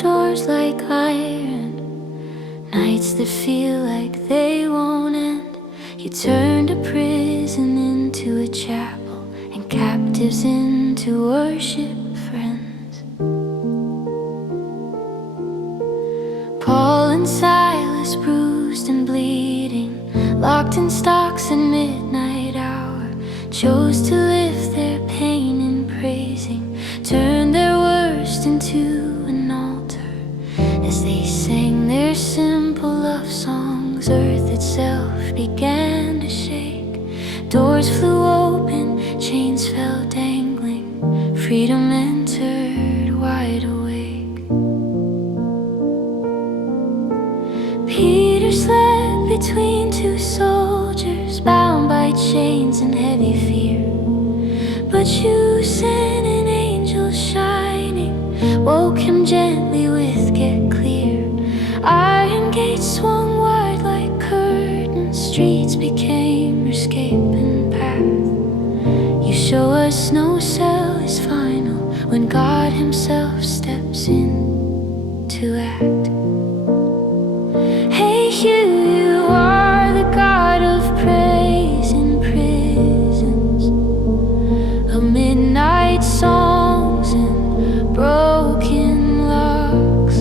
doors like iron, nights that feel like they won't end. You turned a prison into a chapel, and captives into worship friends. Paul and Silas, bruised and bleeding, locked in stocks at midnight hour, chose to lift their pain in praising, turned their worst into an altar. As they sang their simple love songs, earth itself began to shake. Doors flew open, chains fell dangling, freedom entered wide awake. Peter slept between two soldiers, bound by chains and heavy fear. But you sent an angel shining, woke him gently with "Get clear." Iron gates swung wide like curtains, streets became your escape and path. You show us no cell is final when God himself steps in to act. Hey, you are the God of praise in prisons, of midnight songs and broken locks.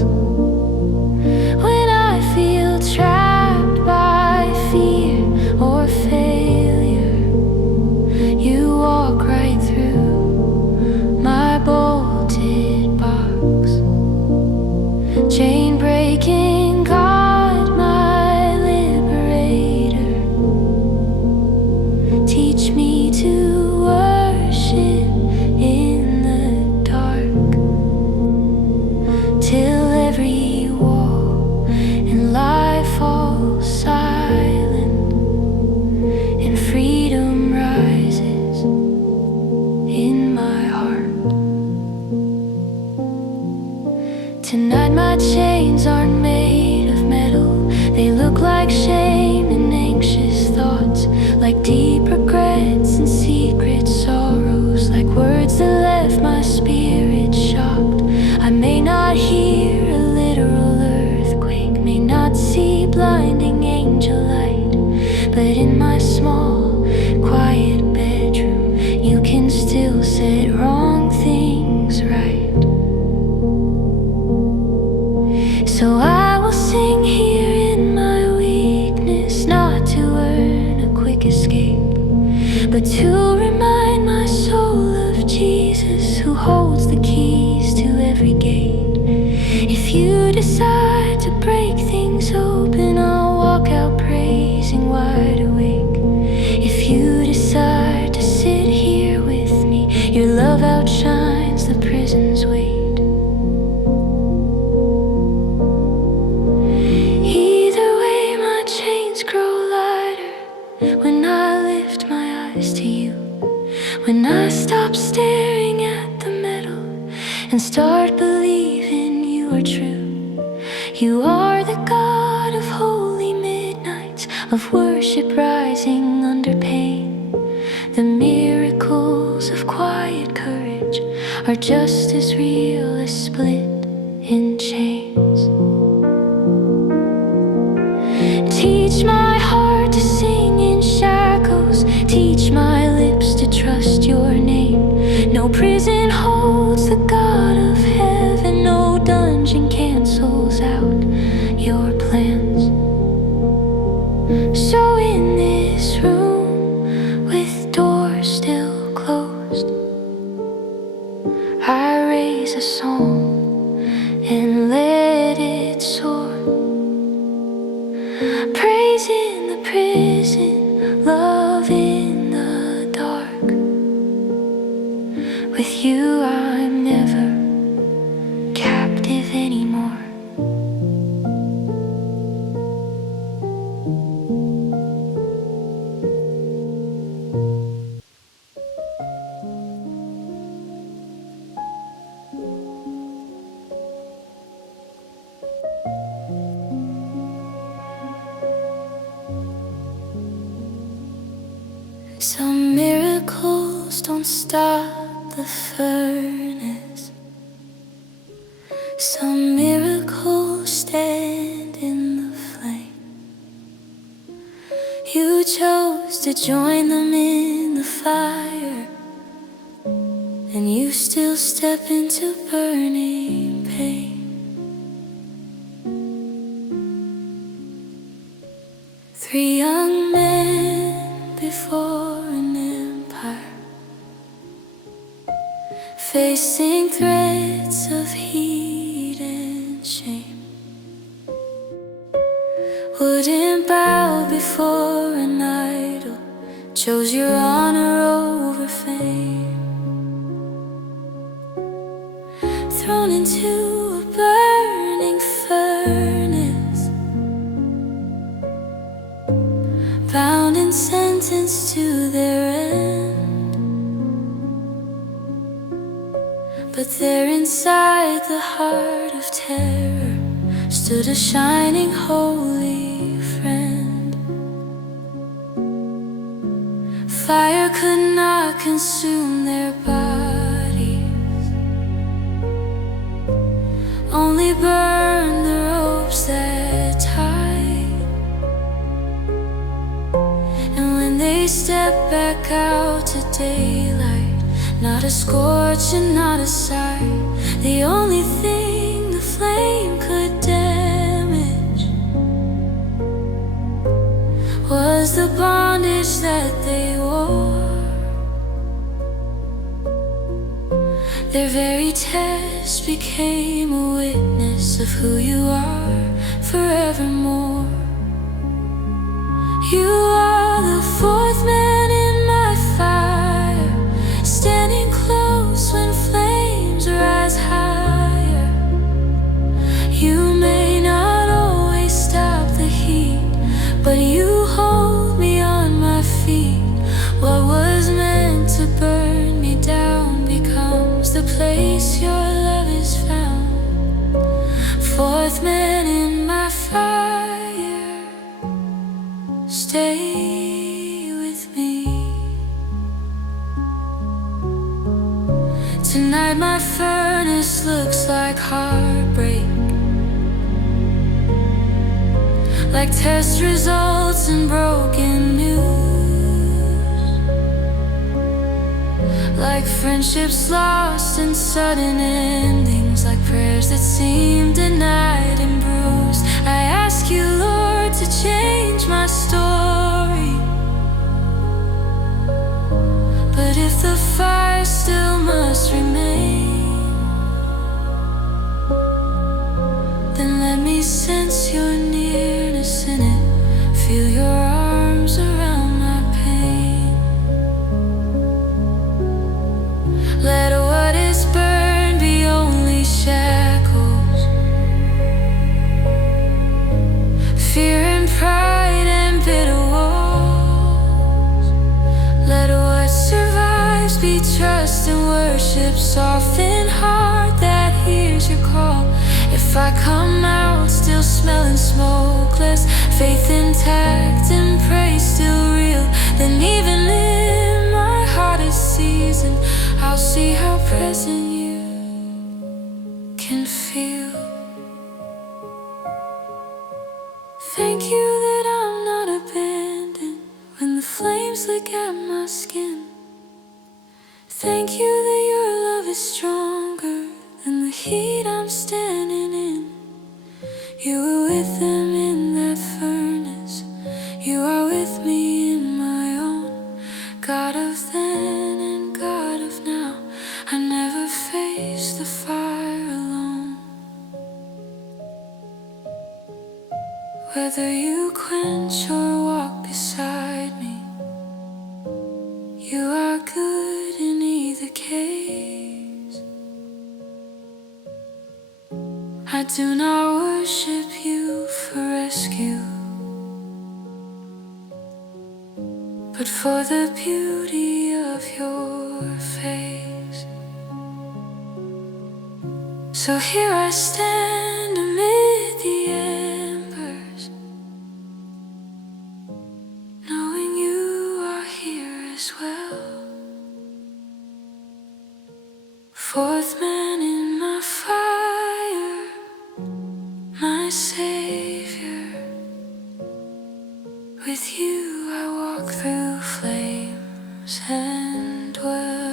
When I feel trapped by fear or failure, you walk right through my bolted box. Chain breaking God, my liberator, teach me to worship in the dark, till every wall and life falls silent, and freedom rises in my heart. Tonight my chains aren't made of metal, they look like shame and anxious thoughts, like deep regrets and secret sorrows, like words that left my spirit shocked. I may not hear a literal earthquake, may not see blinding angel light, but in my small, quiet bedroom, you can still set wrong things right. So I will sing here in my weakness, not to earn a quick escape, but to remind my soul of Jesus, who holds the keys to every gate. If you decide to break things open, I'll walk out praising wide awake. If you decide to sit here with me, your love outshines the prison's weight. Either way, my chains grow lighter when I lift my eyes to you, when I stop staring at the metal and start believing you are true. You are the God of holy midnights, of worship rising under pain. The miracles of quiet courage are just as real as split in chains. Teach my heart to sing in shackles, teach my lips to trust your name. No prison holds the God of heaven, no dungeon cancels out your plans. So in this room, with doors still closed, I raise a song and let it soar. Praise in the prison, love in the dark. With you I'm never captive anymore. Some miracles don't stop the furnace. Some miracles stand in the flame. You chose to join them in the fire, and you still step into burning pain. Three young men before an empire, facing threats of heat and shame, wouldn't bow before an idol, chose your honor over fame. Thrown into a burning furnace, bound and sentenced to their end. But there inside the heart of terror stood a shining holy friend. Fire could not consume their bodies, only burn the ropes that tied. And when they stepped back out to daylight, not a scorch and not a sight. The only thing the flame could damage was the bondage that they wore. Their very test became a witness of who you are forevermore. You are the fourth man in my fire, standing close when flames rise higher. You may not always stop the heat, but you hold me on my feet. What was meant to burn me down becomes the place your love is found. Fourth man in my fire, stay with me. Tonight my furnace looks like heartbreak, like test results and broken news, like friendships lost and sudden endings, like prayers that seem denied and bruised. I ask you, Lord, to change my story, but if the fire still must remain, then let me sense your nearness in it, feel your arms around my pain. Let what is burned be only shackles, fear and pride and bitter walls. Let what survives be trust and worship, soften heart that hears your call. If I come out still smelling smokeless, faith intact and praise still real, then even in my hottest season, I'll see how present you can feel. Thank you that I'm not abandoned when the flames lick at my skin. Thank you that your love is stronger than the heat I'm standing in. You were with them in that furnace, you are with me in my own. God of then and God of now, I never face the fire alone. Whether you quench or walk beside me, you are good in either case. I do not worship you for rescue, but for the beauty of your face. So here I stand amid the embers, knowing you are here as well. Fourth man in my fire, my Savior. With you I walk through flames and dwell.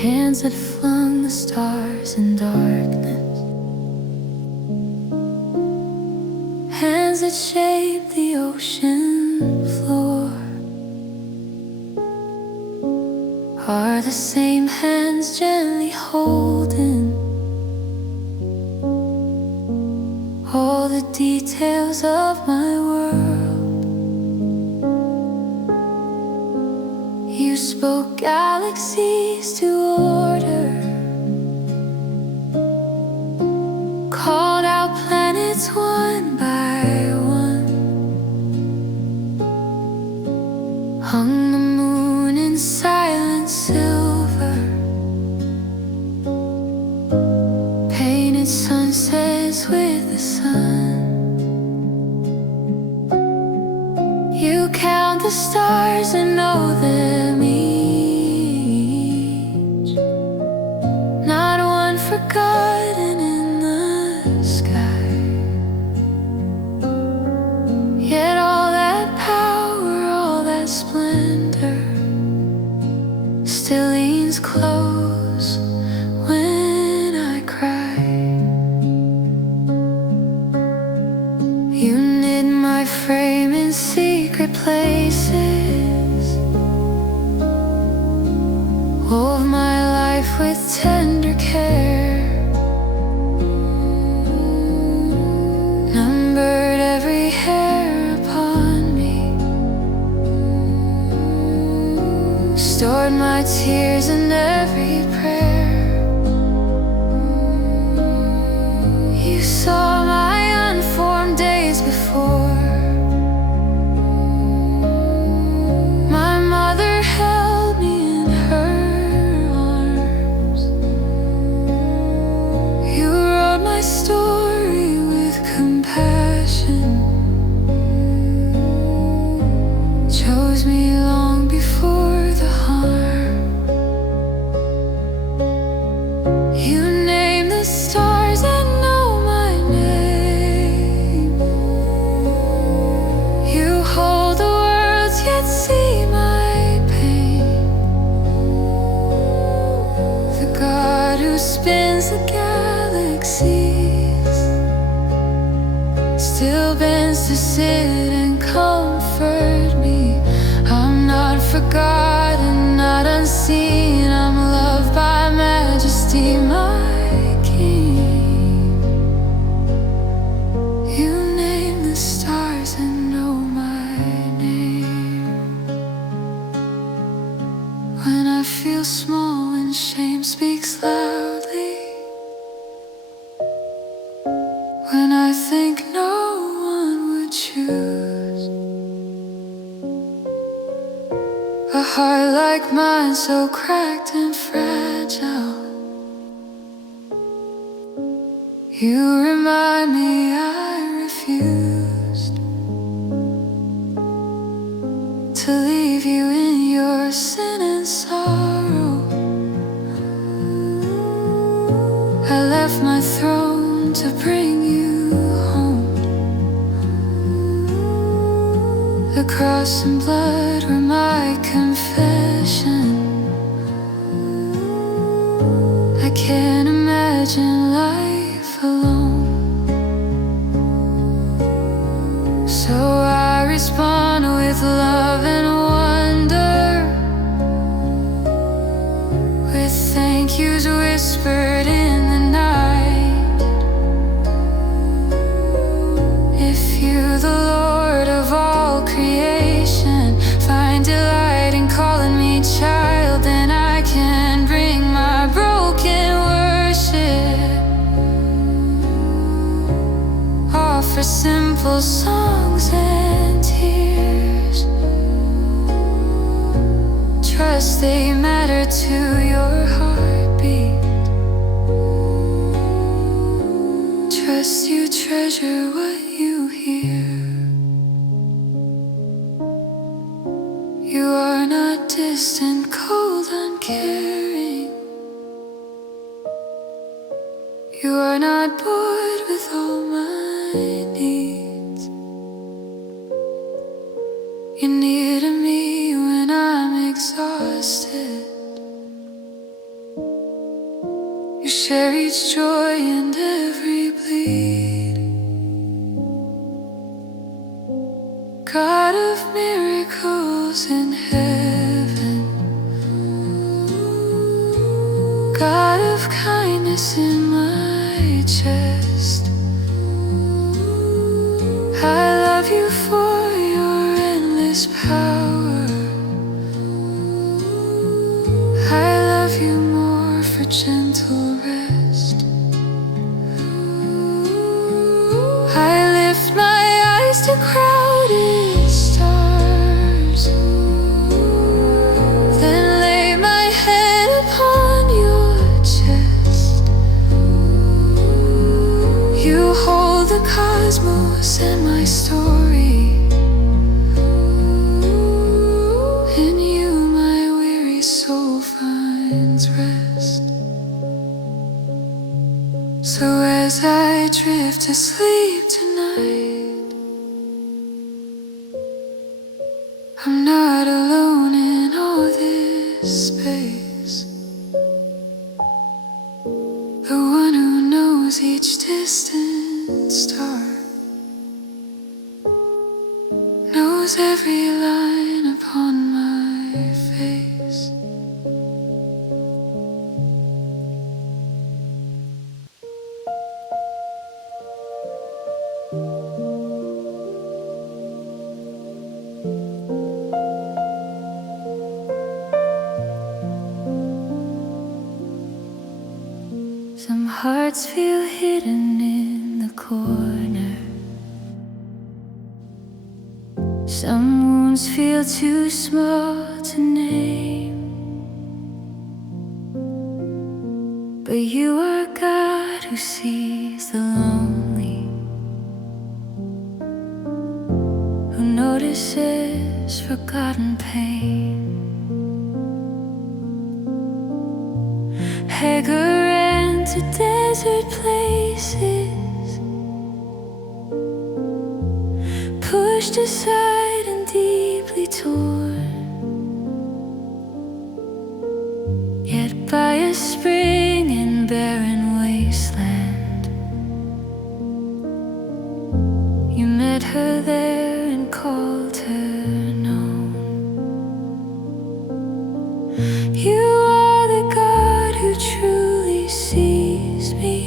Hands that flung the stars in darkness, hands that shaped the ocean floor, are the same hands gently holding all the details of my world. You spoke galaxies to order, called out planets one by one, hung the moon in silent silver, painted sunsets with the sun. You count the stars and know them each, not one forgotten in the sky. Yet all that power, all that splendor still leans close when I cry. You knit my frame in secret places, wove my life with tender care, numbered every hair upon me, stored my tears in every prayer. You saw my unformed days before. My story with compassion, chose me long before the harm. You name the stars and know my name. You hold the worlds yet see my pain. The God who spins the galaxy still bends to sit and comfort me. I'm not forgotten, not unseen. I'm loved by majesty, my King. You name the stars and know my name. When I feel small and shame speaks loudly, when I think no one would choose a heart like mine, so cracked and fragile, you remind me I refused to leave you in your sin and sorrow. I left my throne to bring you home. The cross and blood were my confession. I can't imagine life alone, so I respond with love and wonder, with thank yous whispered in the night. If you, the Lord of all creation, find delight in calling me child, then I can bring my broken worship simple songs and tears. Trust they matter to your heartbeat. Trust you treasure what you hear. You are not distant, cold, uncaring. You are not bored with all my needs. You're near to me when I'm exhausted. You share each joy and every bleed. God of miracles in heaven, God of kindness in my chest, I love you for your endless power. I love you more for gentle rest. I lift my eyes to crowded stars, then lay my head upon your chest. You hold the cosmos and my story. In you my weary soul finds rest. So as I drift asleep tonight, I'm not alone in all this space. The one who knows each distant star, knows every line upon my face. Some hearts feel hidden in the corner. Some wounds feel too small to name. But you are God who sees the lonely, who notices forgotten pain. Hagar ran to desert places, pushed aside and deeply torn. Yet by a spring in barren wasteland, you met her there and called her known. You are the God who truly sees me,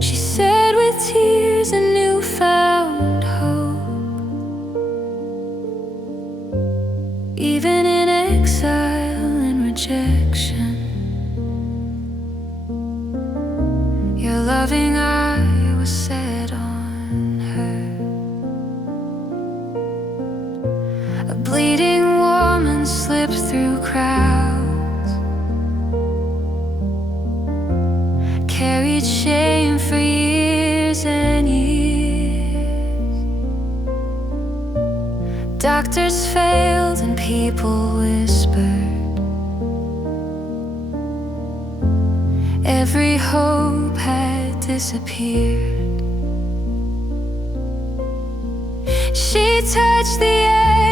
she said with tears and newfound hope. Even in exile and rejection, your loving eye was set on her. A bleeding woman slipped through crowds, carried shame for years and years. Doctors failed and people whispered, every hope had disappeared. She touched the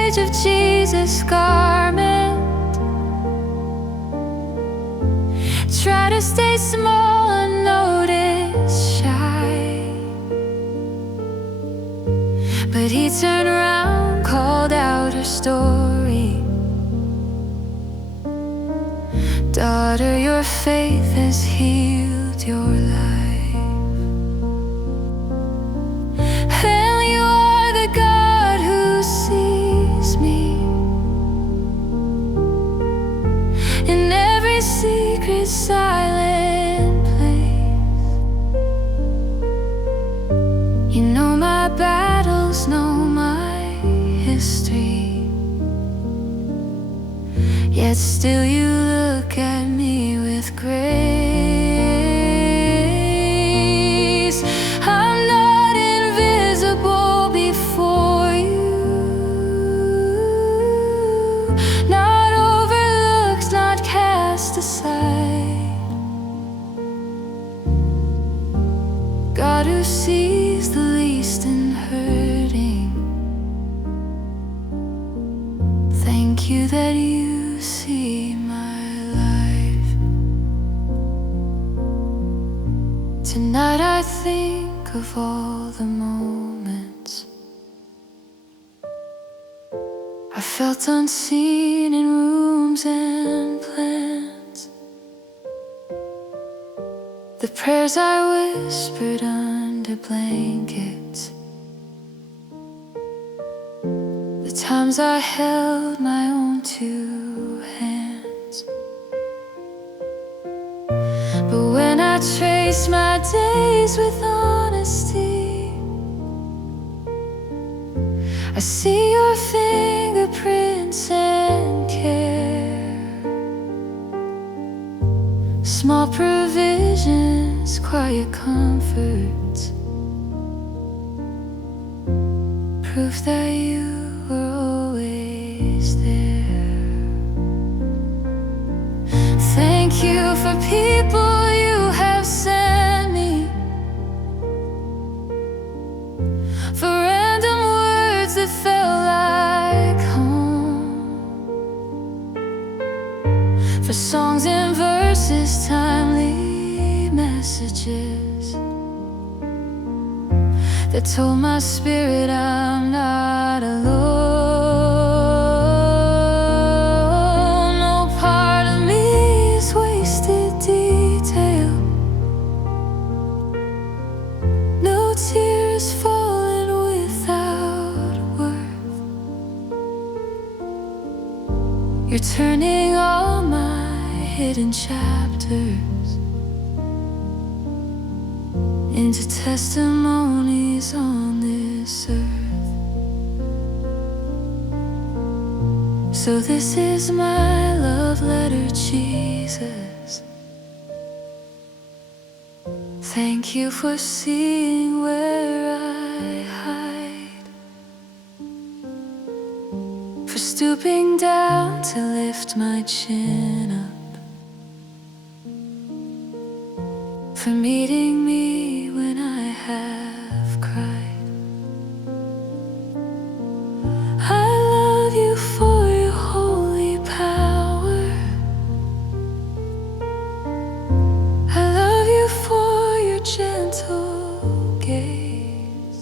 edge of Jesus' garment, try to stay small, unnoticed, shy. But he turned around, called out her story. Daughter, your faith has healed your life. And you are the God who sees me in every secret silent place. Yet still you look at me with grace. I'm not invisible before you, not overlooked, not cast aside. God who sees the least and hurting, thank you that you see my life. Tonight I think of all the moments I felt unseen in rooms and plans, the prayers I whispered under blankets, the times I held my own two hands. But when I trace my days with honesty, I see your fingerprints and care. Small provisions, quiet comforts, proof that you were always there. Thank you for people you have sent me, for random words that felt like home, for songs and verses, timely messages that told my spirit I'm not alone. No part of me is wasted detail, no tears falling without worth. You're turning all my hidden chapters into testimonies on this earth. So this is my love letter, Jesus. Thank you for seeing where I hide, for stooping down to lift my chin up, for meeting me when I have cried. I love you for your holy power. I love you for your gentle gaze,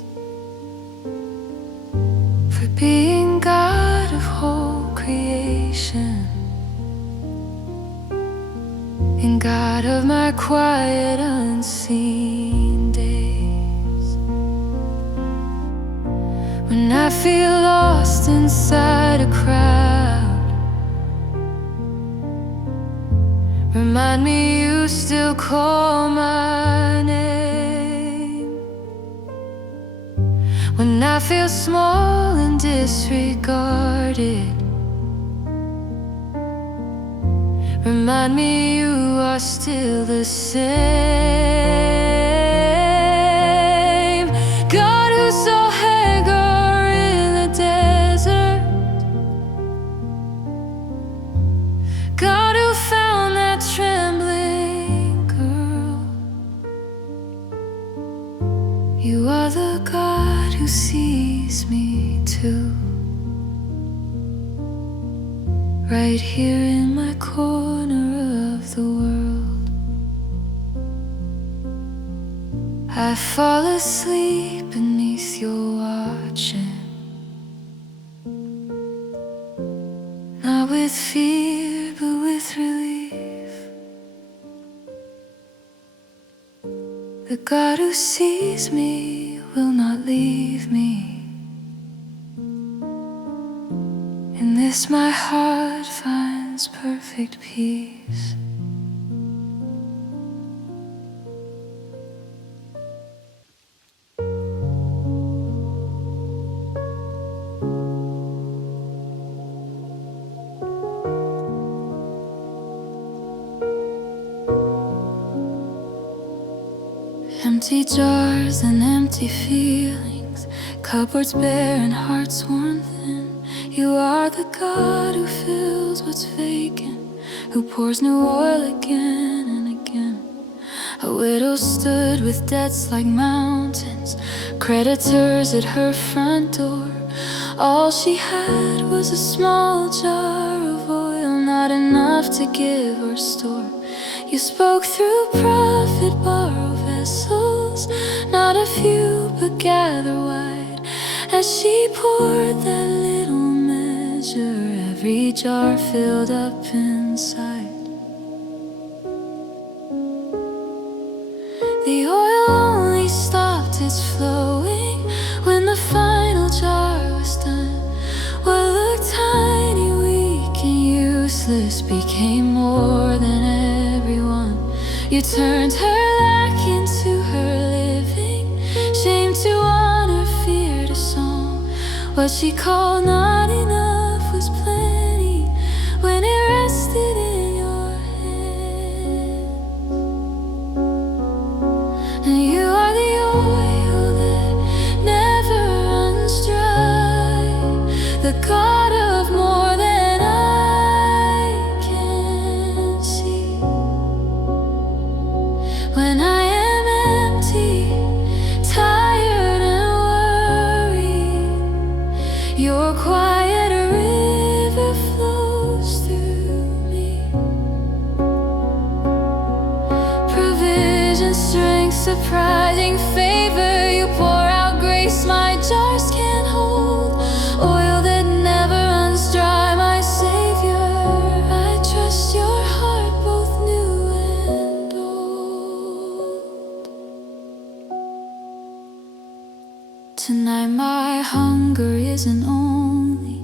for being God of whole creation, and God of my quiet unseen days. When I feel lost inside a crowd, remind me you still call my name. When I feel small and disregarded, remind me you are still the same. God who saw Hagar in the desert, God who found that trembling girl, you are the God who sees me too, right here in my corner of the world. I fall asleep beneath your watching, not with fear but with relief. The God who sees me will not leave me. In this my heart finds perfect peace. Empty jars and empty feelings, cupboards bare and hearts worn thin. You are the God who fills what's vacant, who pours new oil again and again. A widow stood with debts like mountains, creditors at her front door. All she had was a small jar of oil, not enough to give or store. You spoke through prophet, borrow vessels, not a few but gather wide. As she poured that little measure, every jar filled up inside. The oil only stopped its flowing when the final jar was done. What looked tiny, weak and useless became more than everyone. You turned her lack into her living, shame to honor, fear to song. What she called not enough was plenty when it rested in your hand. And you are the oil that never runs dry, the God of more than I can see. When I am empty, tired and worried, your quiet river flows through me. Provision, strength, surprising favor, you pour out grace my jars can't hold. Oil that never runs dry, my Savior. I trust your heart, both new and old. Tonight my hunger isn't only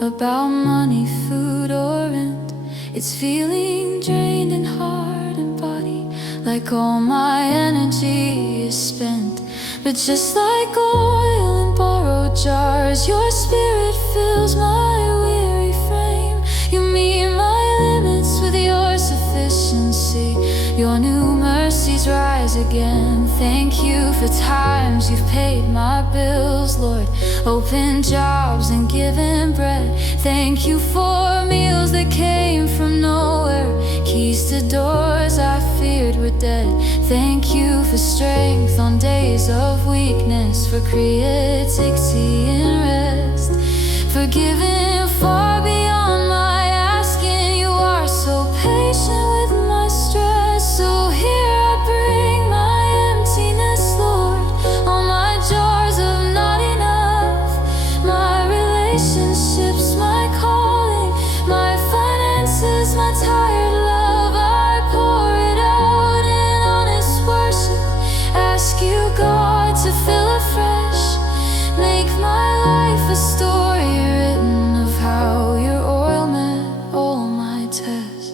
about money, food or rent. It's feeling drained in heart and body, like all my energy is spent. But just like oil in borrowed jars, your spirit fills my weary frame. You meet my limits with your sufficiency. Your new mercies rise again. Thank you for times you've paid my bills, Lord. Open jobs and given bread. Thank you for meals that came from nowhere, keys to doors I feared were dead. Thank you for strength on days of weakness, for creativity and rest, for giving far beyond my asking. You are so patient with my stress. So here I bring my emptiness, Lord. All my jars of not enough, my relationships, my calling, my finances, my tired love. I pour it out in honest worship. Ask you, God, to fill afresh. Make my life a story written of how your oil met all my tests.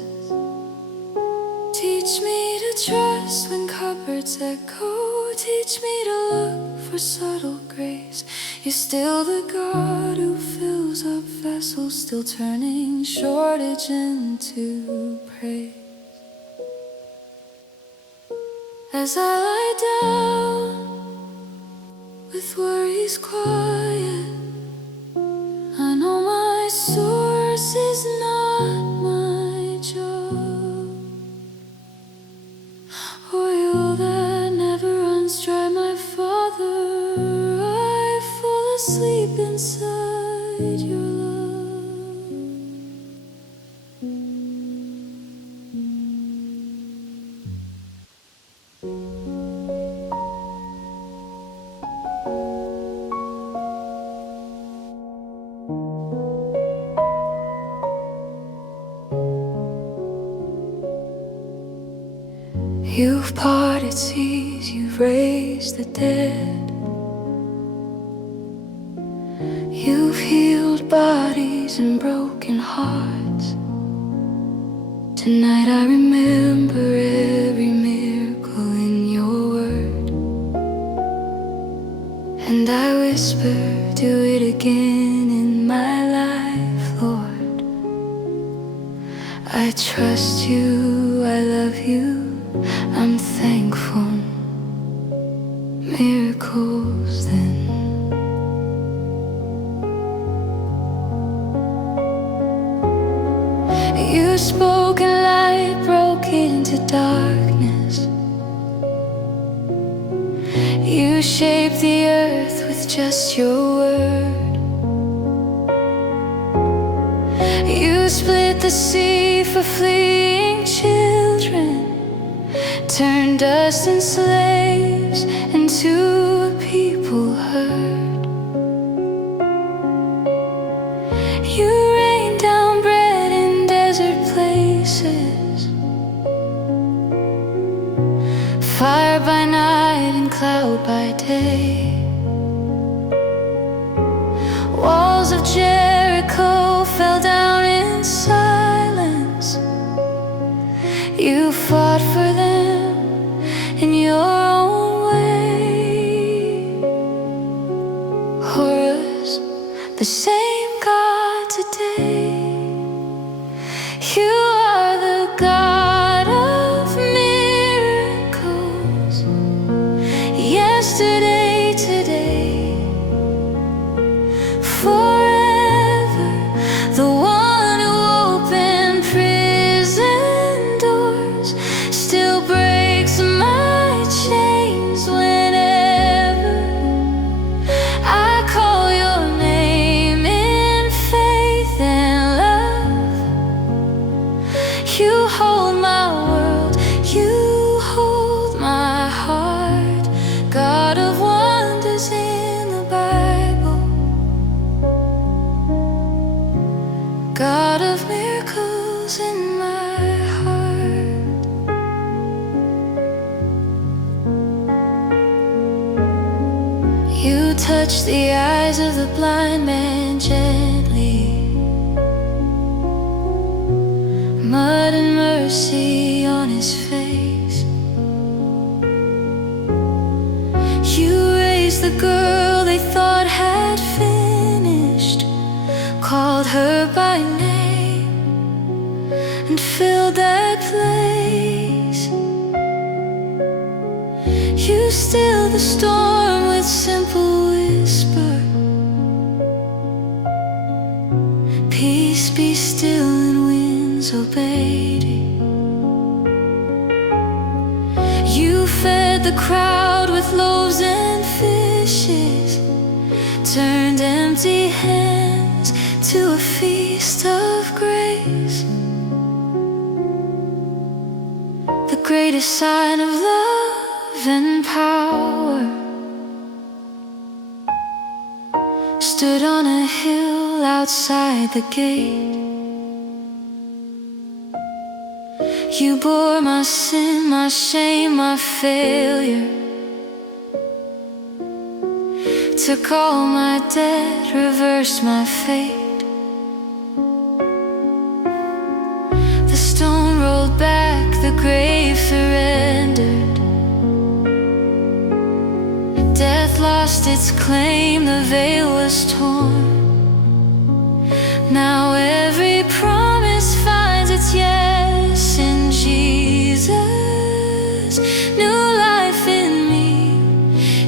Teach me to trust when cupboards echo. Teach me to look for subtle grace. You're still the God who fills up vessels, still turning shortage into praise. As I lie down with worries quiet, I know my source is not my job. Oil that never runs dry, my Father. I fall asleep inside your love. You've parted seas, you've raised the dead. You've healed bodies and broken hearts. Tonight I remember every miracle in your word, and I whisper, do it again in my life, Lord. I trust you, I love you, I'm thankful. into darkness. You shape the earth with just your word. You split the sea for fleeing children, turned dust and slaves into a people heard. You rain down bread in desert places, fire by night and cloud by day. Walls of Jericho fell down in silence. You fought for them in your own way. Horus, the same God today. You are the God of miracles, yesterday, today, forever. The one who opened prison doors still breaks my chains whenever I call your name in faith and love. You hold my world, you hold my heart. God of wonders in the Bible, God of miracles in my heart. You touch the eyes of the blind man gently, mud and mercy on his face. You raised the girl they thought had finished, called her by name and filled that place. You still the storm with simple whisper, peace be still, and winds obeyed it. You fed the crowd with loaves and fishes, turned empty hands to a feast of grace. The greatest sign of love and power stood on a hill outside the gate. You bore my sin, my shame, my failure, took all my debt, reversed my fate. The stone rolled back, the grave surrendered. Death lost its claim, the veil was torn. Now every promise finds its yes in Jesus. New life in me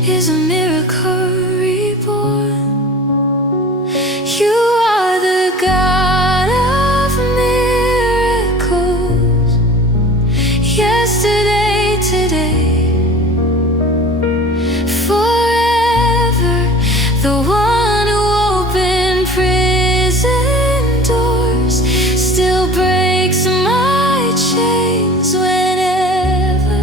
is a miracle reborn. You are the God of miracles, yesterday, today, forever. The one who opened prison doors still breaks my chains whenever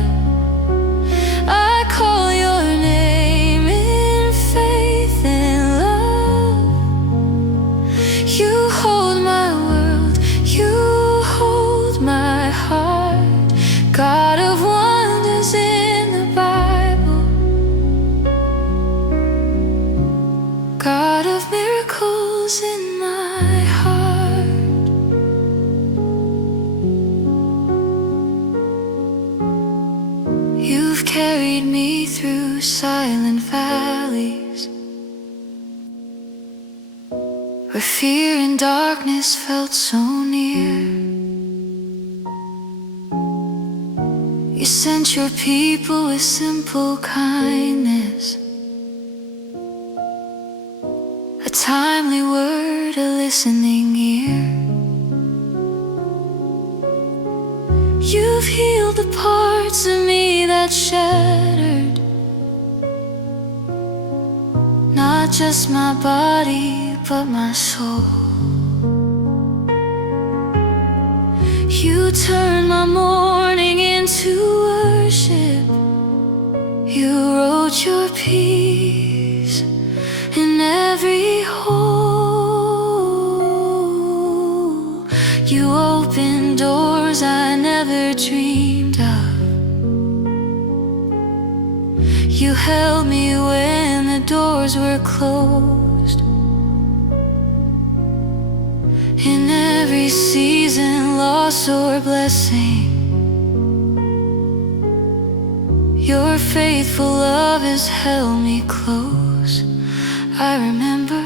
I call your name in faith and love. You hold my world, you hold my heart. God of wonders in the Bible, God of miracles in my heart. You've carried me through silent valleys, where fear and darkness felt so near. You sent your people with simple kindness, a timely word, a listening ear. You've healed the parts of me that shattered, not just my body, but my soul. You turned my mourning into worship. You wrote your peace in every hole. You opened doors I never dreamed of. You held me when the doors were closed. In every season, loss or blessing, your faithful love has held me close. I remember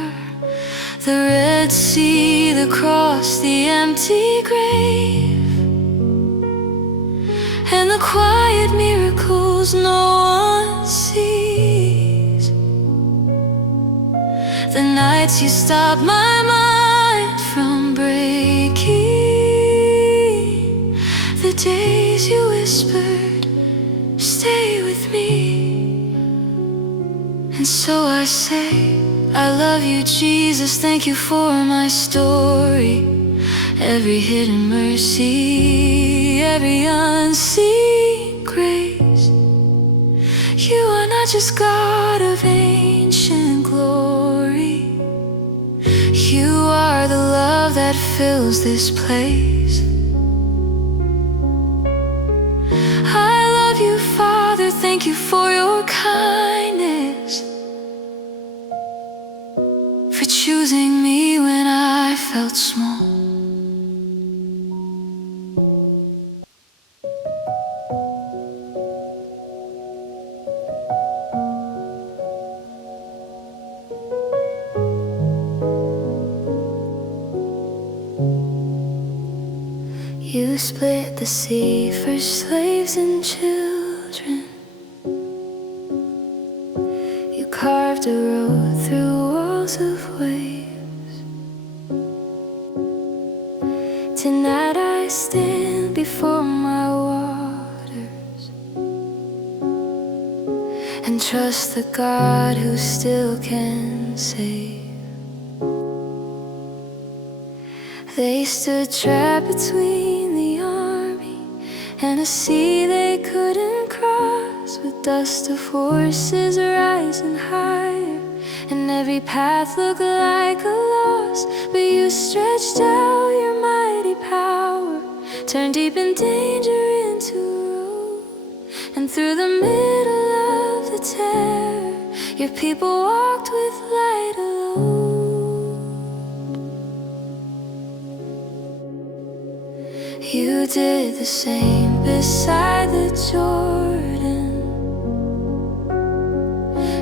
the Red Sea, the cross, the empty grave, and the quiet miracles no one sees. The nights you stopped my mind from breaking, the days you whispered, stay with me. And so I say, I love you, Jesus, thank you for my story. Every hidden mercy, every unseen grace. You are not just God of ancient glory, you are the love that fills this place. I love you, Father, thank you for your kindness, for choosing me when I felt small. You split the sea for slaves and children. You carved a road through walls of waves. Tonight I stand before my waters and trust the God who still can save. They stood trapped between the army and a sea they couldn't cross, with dust of horses rising higher, and every path looked like a loss. But you stretched out your mighty power, turned deep in danger into road, and through the middle of the terror, your people walked with light alone. You did the same beside the Jordan,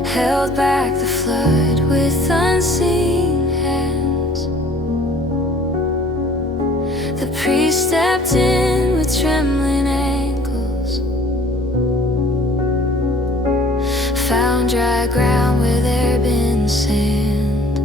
held back the flood with unseen hands. The priest stepped in with trembling ankles, found dry ground where there'd been sand.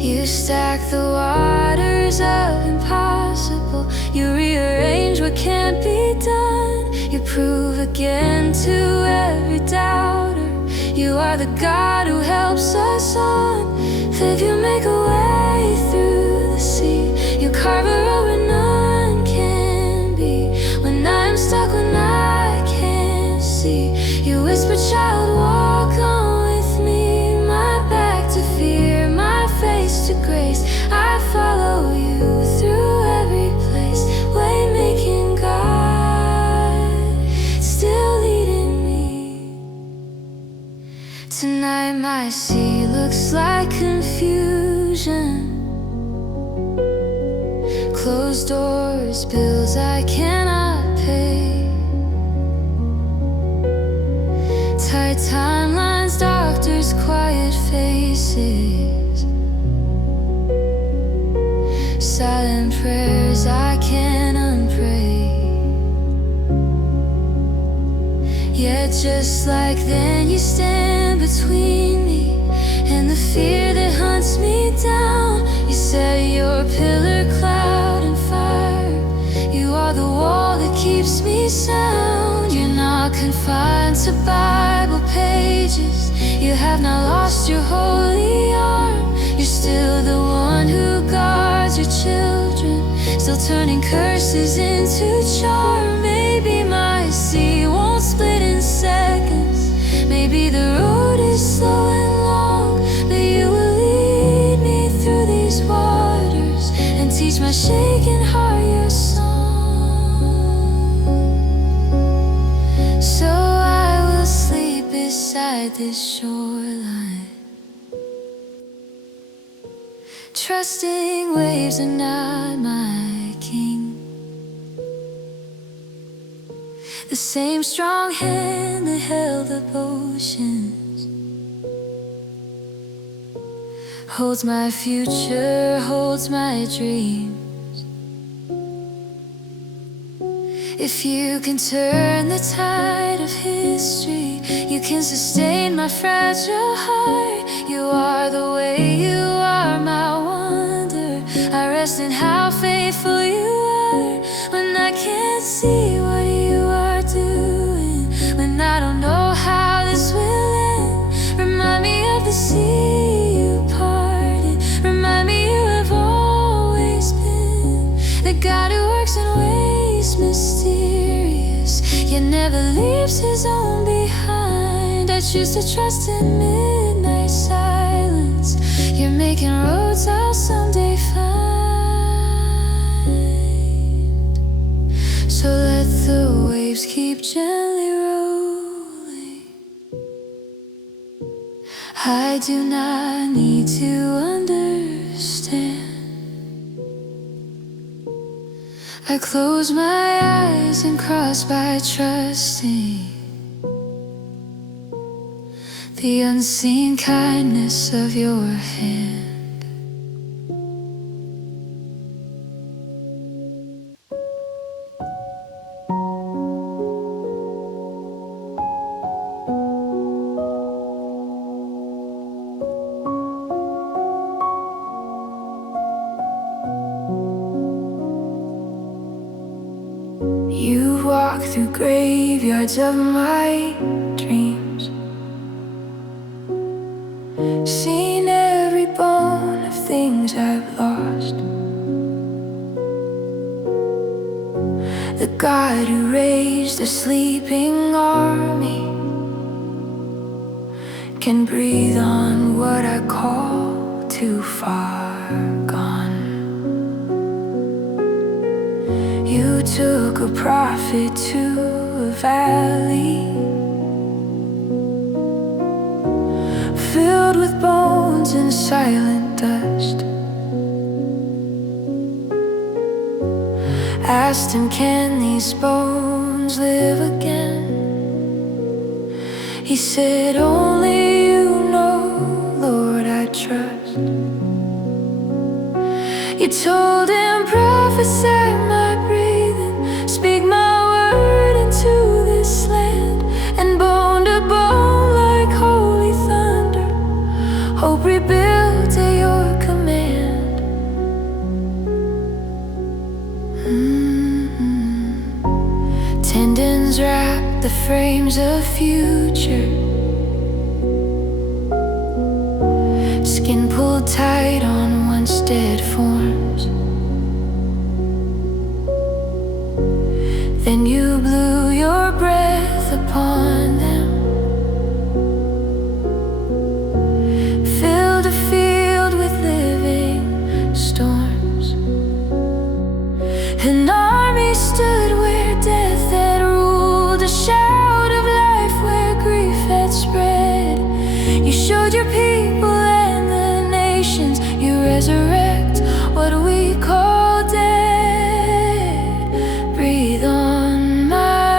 You stacked the waters of impossible, you rearrange what can't be done. You prove again to every doubter, you are the God who helps us on. That you make a way through the sea, you carve a road where none can be. When I'm stuck, when I can't see, you whisper, child, walk on with me. My back to fear, my face to grace, I follow you through every place. Way-making God, still leading me. Tonight my sea looks like confusion, closed doors, bills I cannot pay, tight timelines, doctors, quiet faces, silent prayers I can't unpray. Yet just like then you stand between me and the fear that hunts me down. You set your pillar, cloud and fire are the wall that keeps me sound. You're not confined to Bible pages. You have not lost your holy arm. You're still the one who guards your children, still turning curses into charm. Maybe my sea won't split in seconds. Maybe the road is slow and long, but you will lead me through these waters and teach my shaking heart your song. So I will sleep beside this shoreline, trusting waves are not my king. The same strong hand that held the oceans holds my future, holds my dreams. If you can turn the tide of history, you can sustain my fragile heart. You are the way, you are my wonder. I rest in how faithful you are. When I can't see what you are doing, when I don't know how this will end, remind me of the sea you parted. Remind me you have always been the God who works in ways mysterious, yet never leaves his own behind. I choose to trust in midnight silence. You're making roads I'll someday find. So let the waves keep gently rolling. I do not need to understand. I close my eyes and cross by trusting the unseen kindness of your hand. You walk through graveyards of my dreams, seen every bone of things I've lost. The God who raised a sleeping army can breathe on what I call too far gone. You took a prophet to a valley filled with bones and silent dust. Asked him, can these bones live again? He said, only you know, Lord, I trust. You told him, prophesy my breathing, speak my word into this land, and bone to bone like holy thunder, hope rebuilt at your command. Tendons wrap the frames of future, skin pulled tight on once dead forms. Then you blew your breath upon them, filled a field with living storms. An army stood where death had ruled, a shout of life where grief had spread. You showed your people and the nations, you resurrect what we call dead. Breathe on my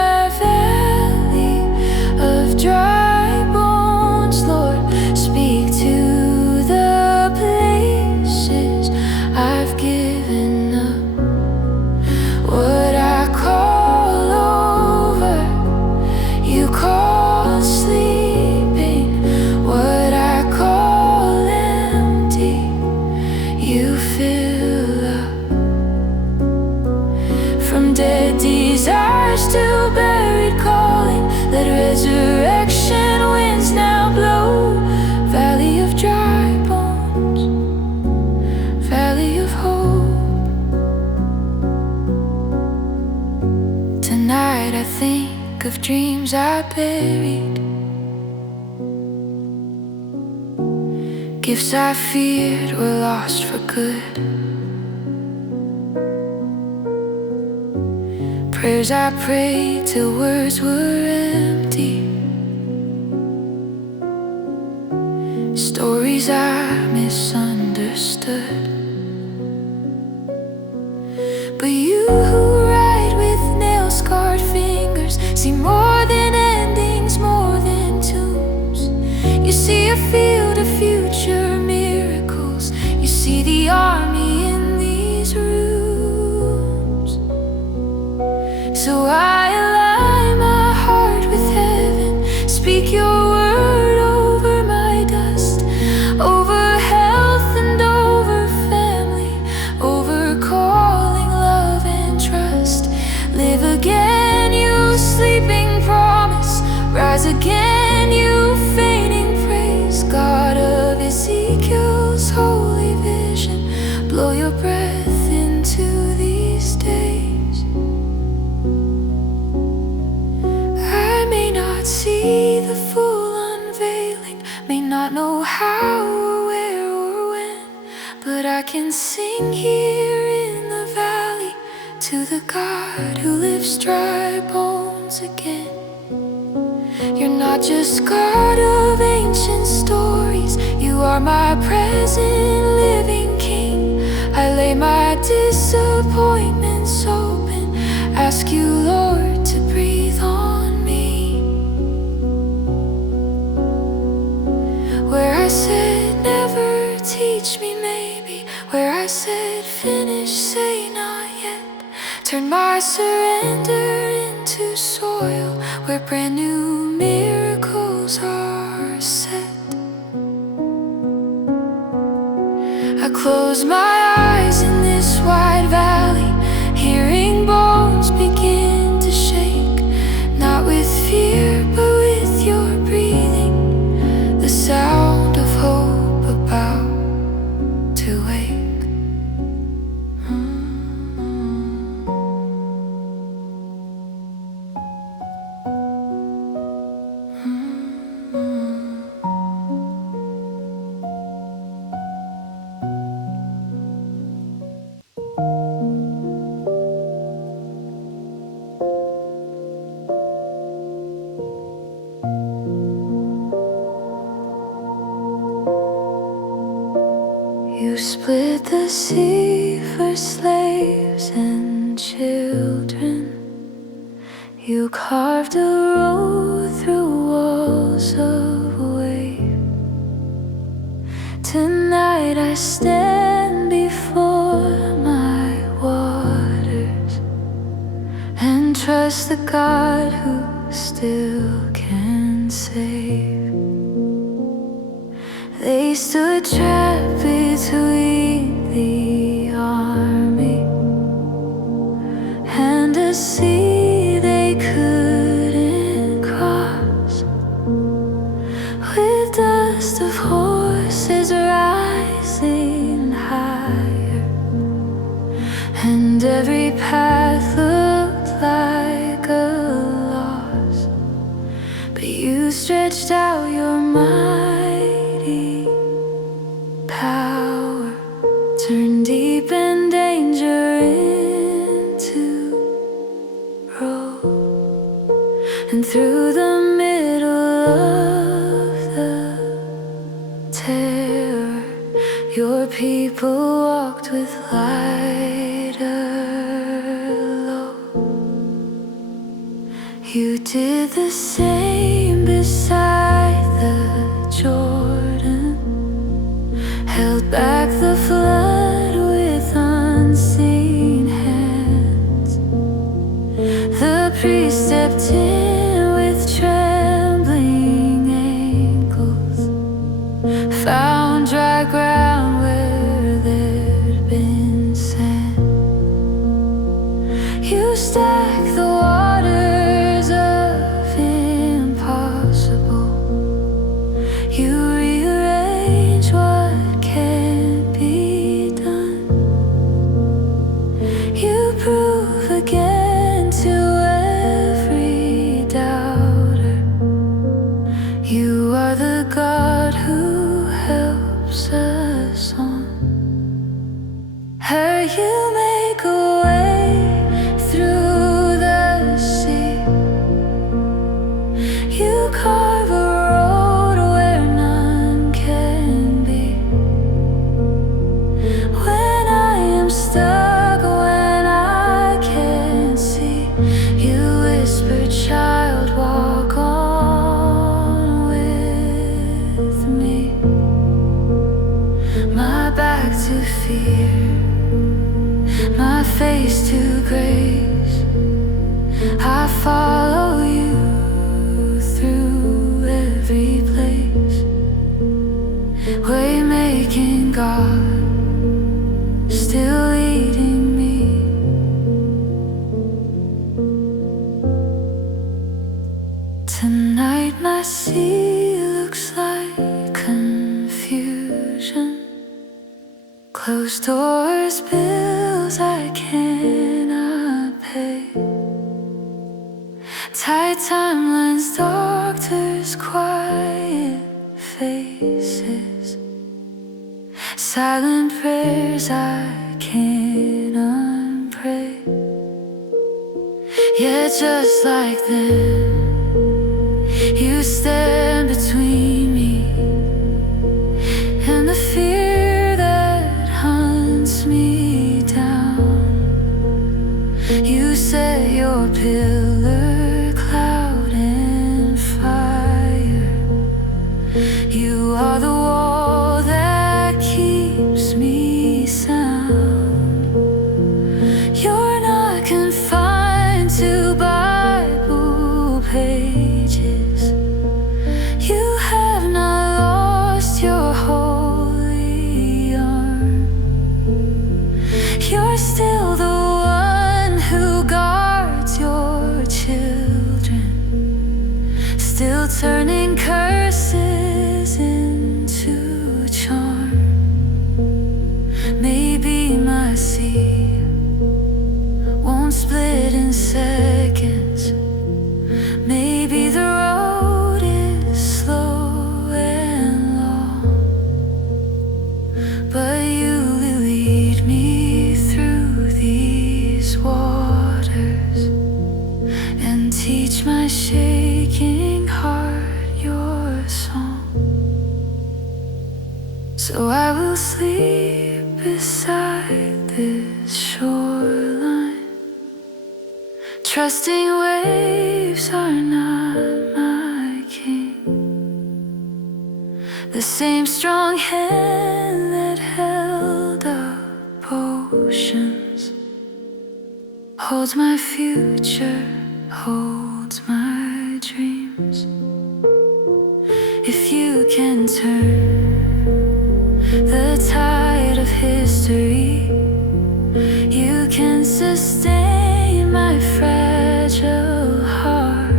resurrection winds now blow. Valley of dry bones, valley of hope. Tonight I think of dreams I buried, gifts I feared were lost for good, prayers I prayed till words were empty, stories I misunderstood. But you who write with nail-scarred fingers see more than endings, more than tombs. You see a field of future miracles. You see the army in these rooms. So I align my heart with heaven, speak your word over my dust, over health and over family, over calling, love and trust. Live again, you sleeping promise, rise again, you fainting praise. God of Ezekiel's holy vision, blow your breath into these days. I may not see the full unveiling, may not know how or where or when, but I can sing here in the valley to the God who lifts dry bones again. You're not just God of ancient stories, you are my present living King. I lay my disappointments open, ask you, Lord, to breathe on me. Where I said never, teach me maybe. Where I said finish, say not yet. Turn my surrender into soil where brand new miracles are set. I close my eyes in this wide valley, hearing bones begin to shake, not with fear but with your breathing, the sound of hope about to wake. You split the sea for slaves and children. You carved a road through walls of wave. Tonight I stand before my waters and trust the God who still can save. They stood trapped between the army and a sea they couldn't cross, with dust of horses rising higher, and every path looked like a loss. But you stretched out your mighty power, turned deep and danger into road, and through the middle of the terror, your people walked with lighter load. You did the same beside the Jordan, held back the flood with unseen hands. The priest stepped in with trembling ankles, found dry ground where there'd been sand. You stacked the waters of empire carve a road where none can be. When I am stuck, when I can't see, you whisper, child, walk on with me. My back to fear, my face to grace, I follow you through every place. Way-making God, still leading me. Tonight my sea looks like confusion, closed doors, bills I cannot pay, tight timelines, doctors, quiet faces, silent prayers I can't unpray. Yeah, just like then, you stand between me and the fear that hunts me down. You set your pillar, cloud and fire. You are the wall that keeps me sound. You're not confined to Bible pages. You have not lost your holy arm. You're still the one who guards your children, still turning curses into charm. Maybe my sea won't split in seconds. Maybe the road is slow and long, but you will lead me through these waters and teach my shaking heart your song. So I will sleep beside this shoreline, trusting waves are not my king. The same strong hand that held up oceans holds my future, holds my dreams. If you can turn the tide of history, you can sustain my fragile heart.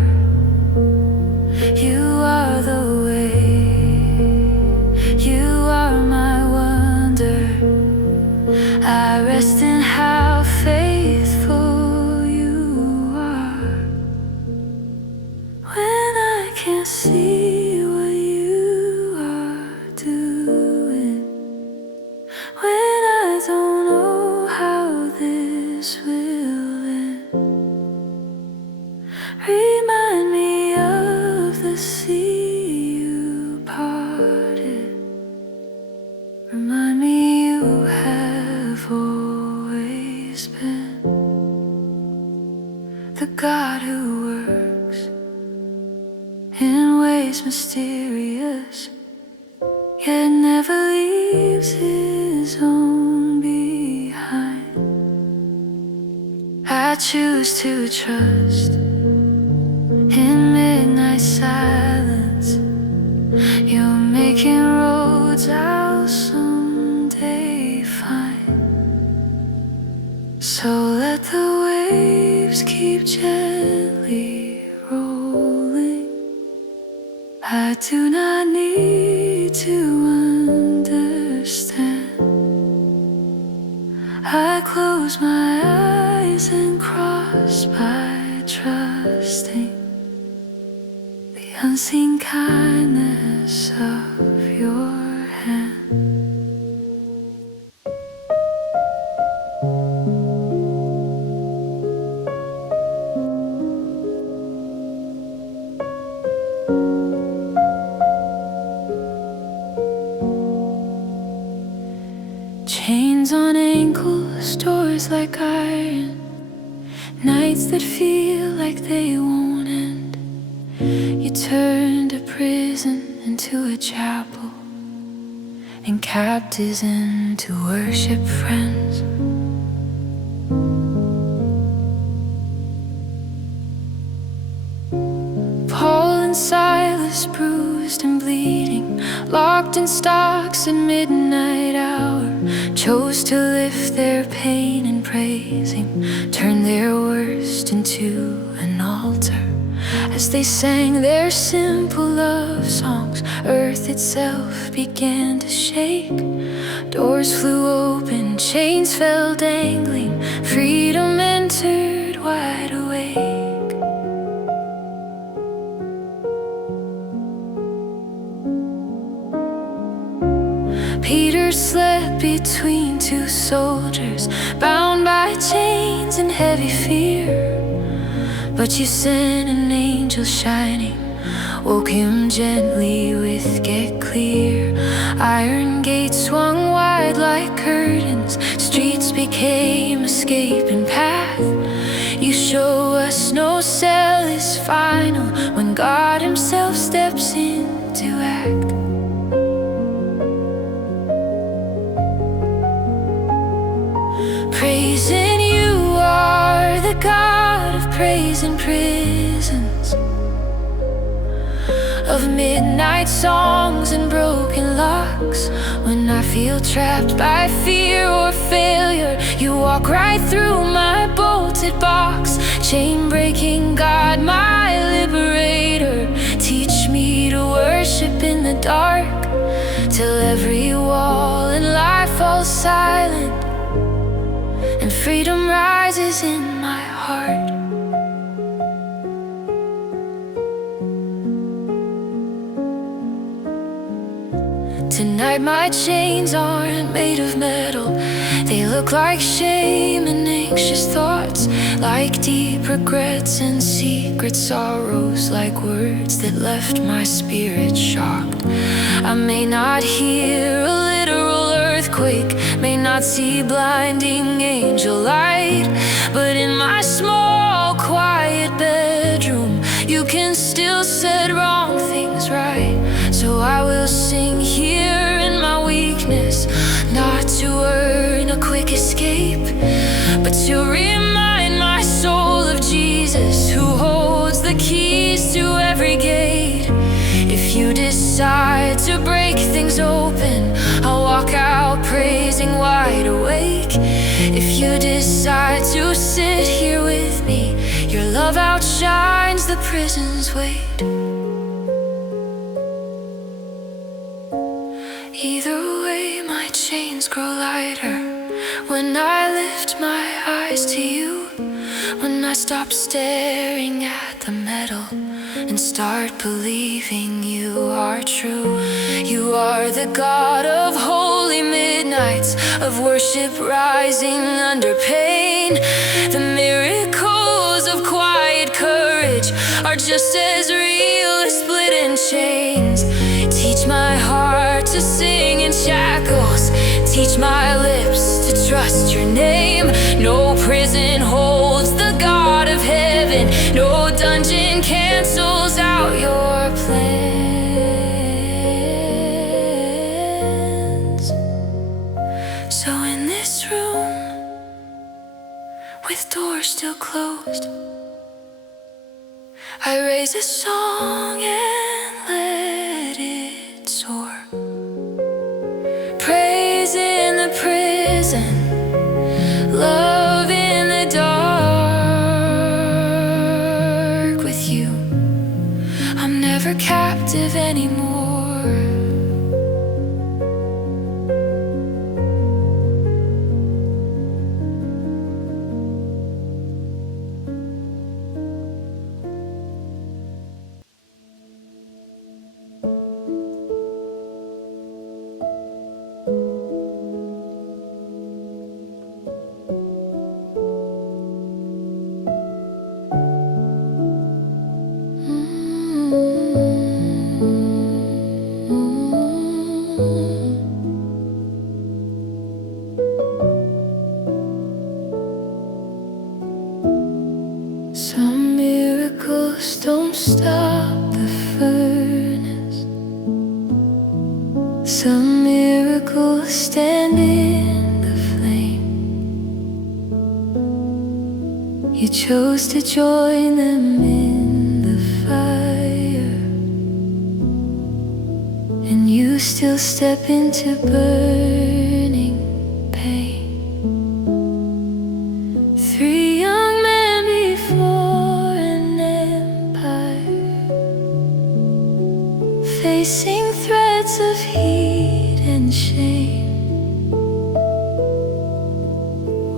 You are the way, you are my wonder. I rest in how faithful you are. When I can't see what you are doing, when I don't know how this will end, remind me of the sea you parted. Remind me you have always been the God who works in ways mysterious, yet never leaves his own behind. I choose to trust in midnight silence. You're making roads I'll someday find. So let the waves keep gently rolling. I do not need to understand. I close my eyes and cross by trusting the unseen kindness of your hand. days that feel like they won't end. You turned a prison into a chapel, and captives into worship friends. Paul and Silas, bruised and bleeding, locked in stocks at midnight hour, chose to lift their pain and praising, turn their worst into an altar. As they sang their simple love songs, earth itself began to shake. Doors flew open, chains fell dangling, freedom entered wide awake. Peter slept between two soldiers, bound by chains and heavy fear. But you sent an angel shining, woke him gently with "Get clear." Iron gates swung wide like curtains, streets became escape and path. You show us no cell is final when God himself steps in to act. Praising you are the God of praise in prisons, of midnight songs and broken locks. When I feel trapped by fear or failure, you walk right through my bolted box. Chain-breaking God, my liberator, teach me to worship in the dark, till every wall in life falls silent and freedom rises in my heart. Tonight my chains aren't made of metal. They look like shame and anxious thoughts, like deep regrets and secret sorrows, like words that left my spirit shocked. I may not hear a literal earthquake, may not see blinding angel light, but in my small quiet bedroom you can still set wrong things right. So I will sing here in my weakness, not to earn a quick escape, but to remind my soul of Jesus, who holds the keys to every gate. If you decide to break things open, I'll walk out praising wide awake. If you decide to sit here with me, your love outshines the prison's weight. Either way, my chains grow lighter when I lift my eyes to you, when I stop staring at the metal and start believing you are true. You are the God of holy midnights, of worship rising under pain. The miracles of quiet courage are just as real as split in chains. Teach my heart to sing in shackles, teach my lips to trust your name. No prison holds the God of heaven, no dungeon cancels out your plans. So in this room, with doors still closed, I raise a song and let it soar. Praise in the prison, love in the dark. With you, I'm never captive anymore. don't stop the furnace. Some miracle stand in the flame. You chose to join them in the fire, and you still step into burning pain. Three young men before an empire, facing threats of heat and shame,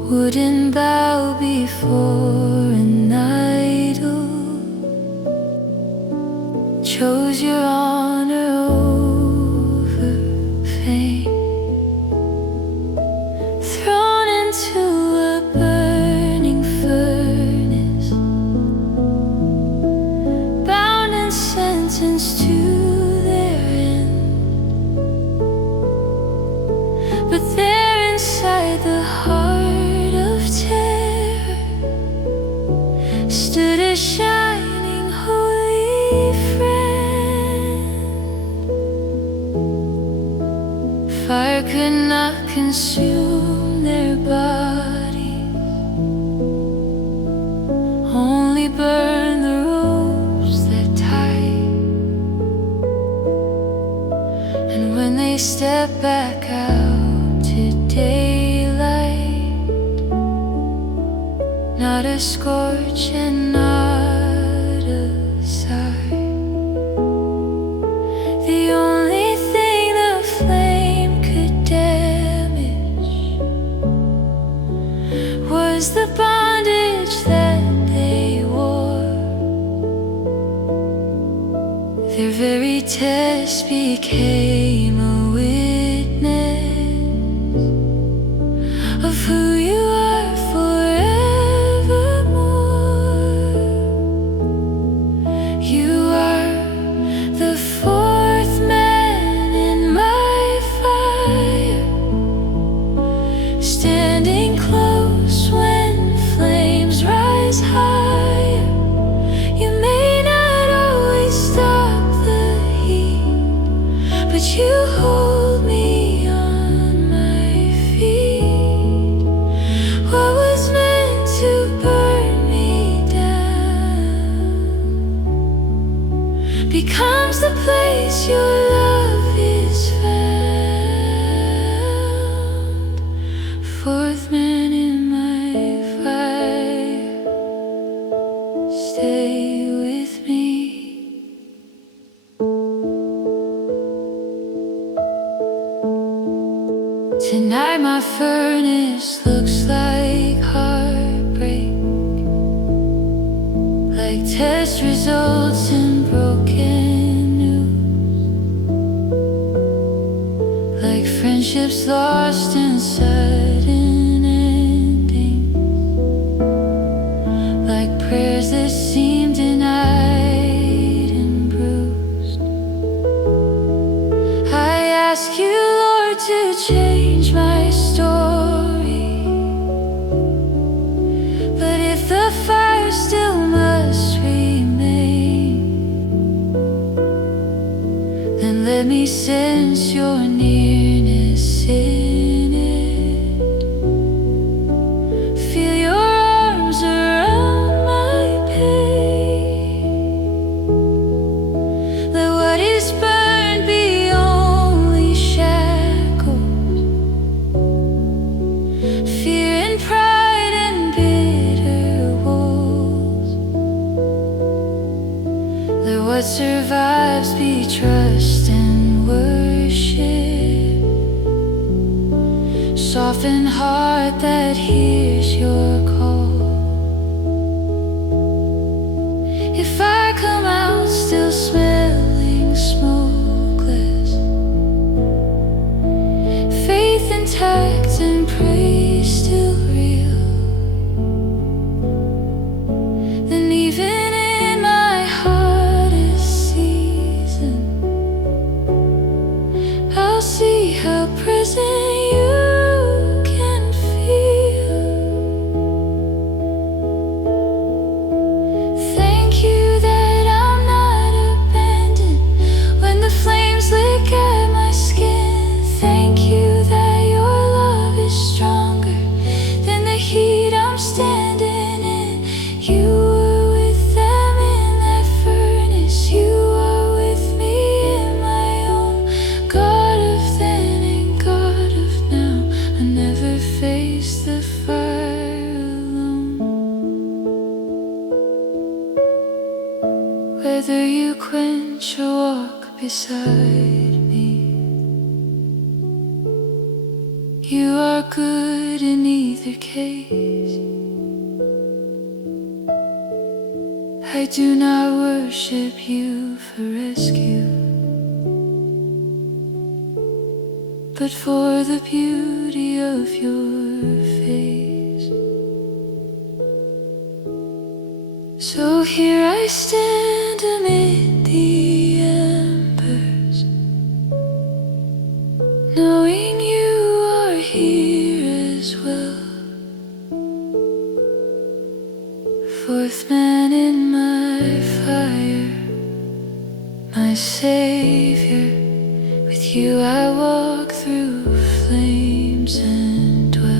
wouldn't bow before an idol, chose your honor over fame. Thrown into a burning furnace, bound and sentenced to their end. But there inside the heart of terror stood a shining holy friend. Fire could not consume their bodies, only burn the ropes that tie. And when they step back out to daylight, not a scorch and not a sigh. The only thing the flame could damage was the bondage that they wore. Their very test became a witness of who you are forevermore. You are the fourth man in my fire, standing close when flames rise higher. You may not always stop the heat, but you hold me on my feet. What was meant to burn me down becomes the place your love is found. Fourth man in my fire, stay with me. Tonight my furnace looks like heartbreak, like test results and broken news, like friendships lost and sudden endings, like prayers that seem denied and bruised. I ask you, Lord, to change my story, but if the fire still must remain, then let me sense your nearness in it. Feel your arms around my pain. Let what is burned be only shackles, fear and pride and bitter walls. Let what survives be trust and worship, soften heart that hears your call. If I come out still smelling smokeless, faith intact and praise still real, then even in my hardest season, I'll see how present you can feel. Thank you that Whether you quench or walk beside me, you are good in either case. I do not worship you for rescue, but for the beauty of your face. So here I stand amid the embers, knowing you are here as well. Fourth man in my fire, my savior. With you I walk through flames and dwell.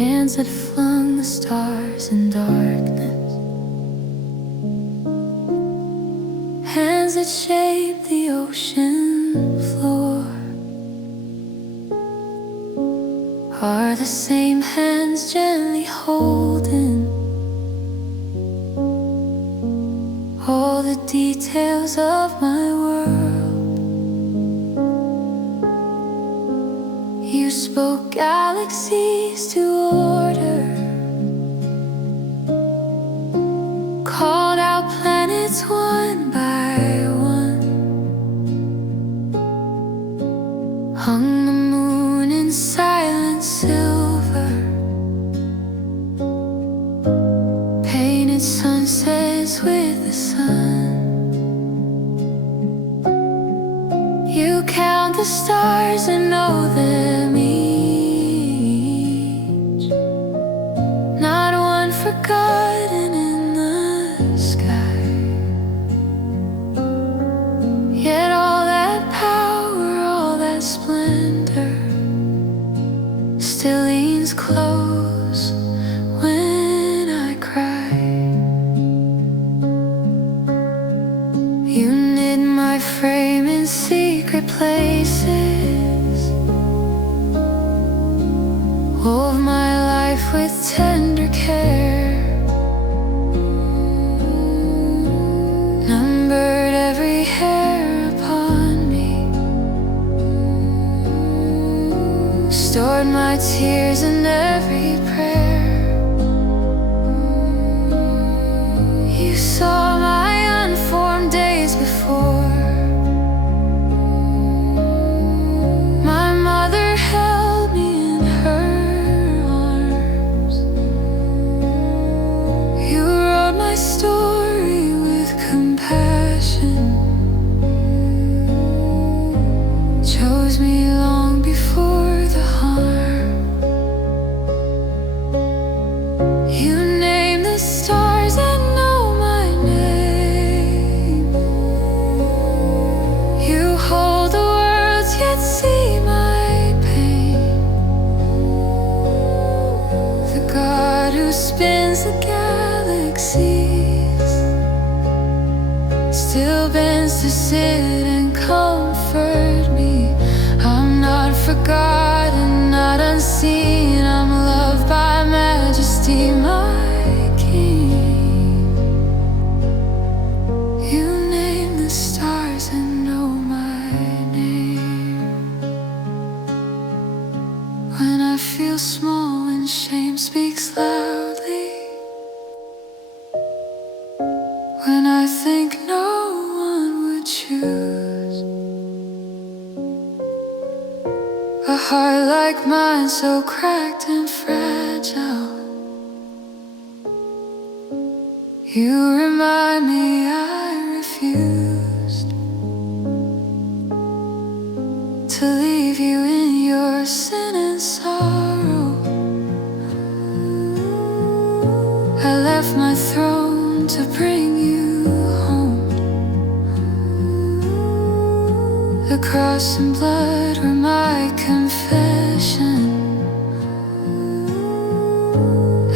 Hands that flung the stars in darkness, hands that shaped the ocean floor, are the same hands gently holding all the details of my world. You spoke galaxies to order, called out planets one by one, hung the moon in silent silver, painted sunsets with the sun. You count the stars and know them each, not one forgotten in the sky. Yet all that power, all that splendor still leans close when I cry. You knit my frame in secret places, wove my life with tender care, numbered every hair upon me, stored my tears in every prayer. You saw my unformed days before. My mother held me in her arms. You wrote my story with compassion, chose me long before the harm. You named the stars and know my name. You hold the worlds yet see my pain. The God who spins the galaxies still bends to sit and comfort me. I'm not forgotten, not unseen. I'm loved by majesty, my King. You name the stars and know my name. When I feel small and shame speaks loudly, when I think no one would choose a heart like mine, so cracked and fragile, you remind me I refused to leave you in your sin and sorrow. left my throne to bring you home. The cross and blood were my confession.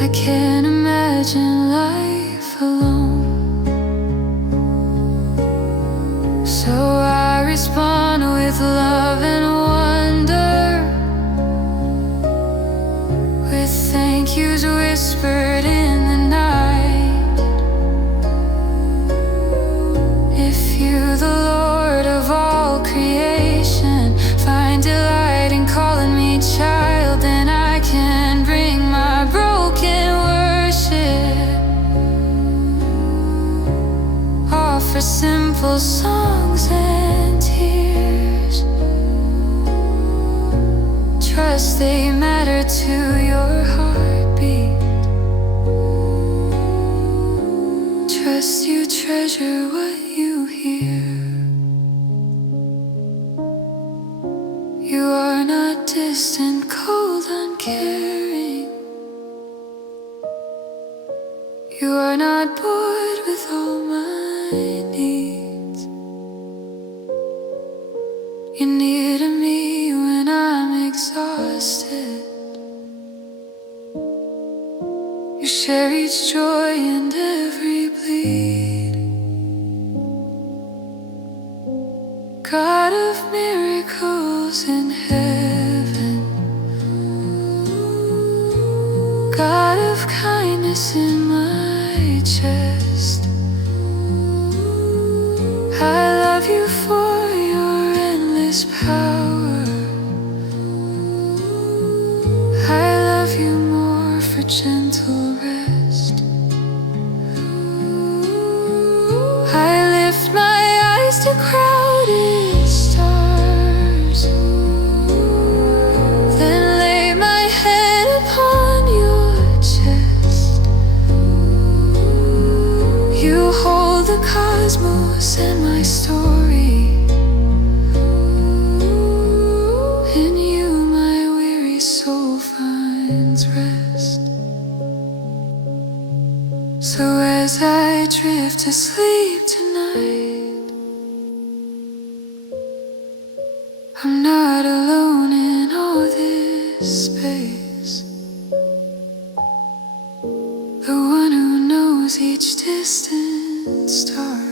I can't imagine life alone. So I respond with love and wonder, with thank yous whispered in the night. If you, the Lord of all creation, find delight in calling me child, then I can bring my broken worship, offer simple songs and tears. Trust they matter to your heartbeat. Trust you treasure what you hear. You are not distant, cold, uncaring. You are not bored with all my needs. You're near to me when I'm exhausted. You share each joy and every bleed. God of miracles in heaven, God of kindness in my chest, I love you for your endless power. I love you more for gentle rest. I lift my eyes to crowded stars, then lay my head upon your chest. You hold the cosmos and my story. In you my weary soul finds rest. So as I drift asleep tonight, I'm not alone in all this space. The one who knows each distant star,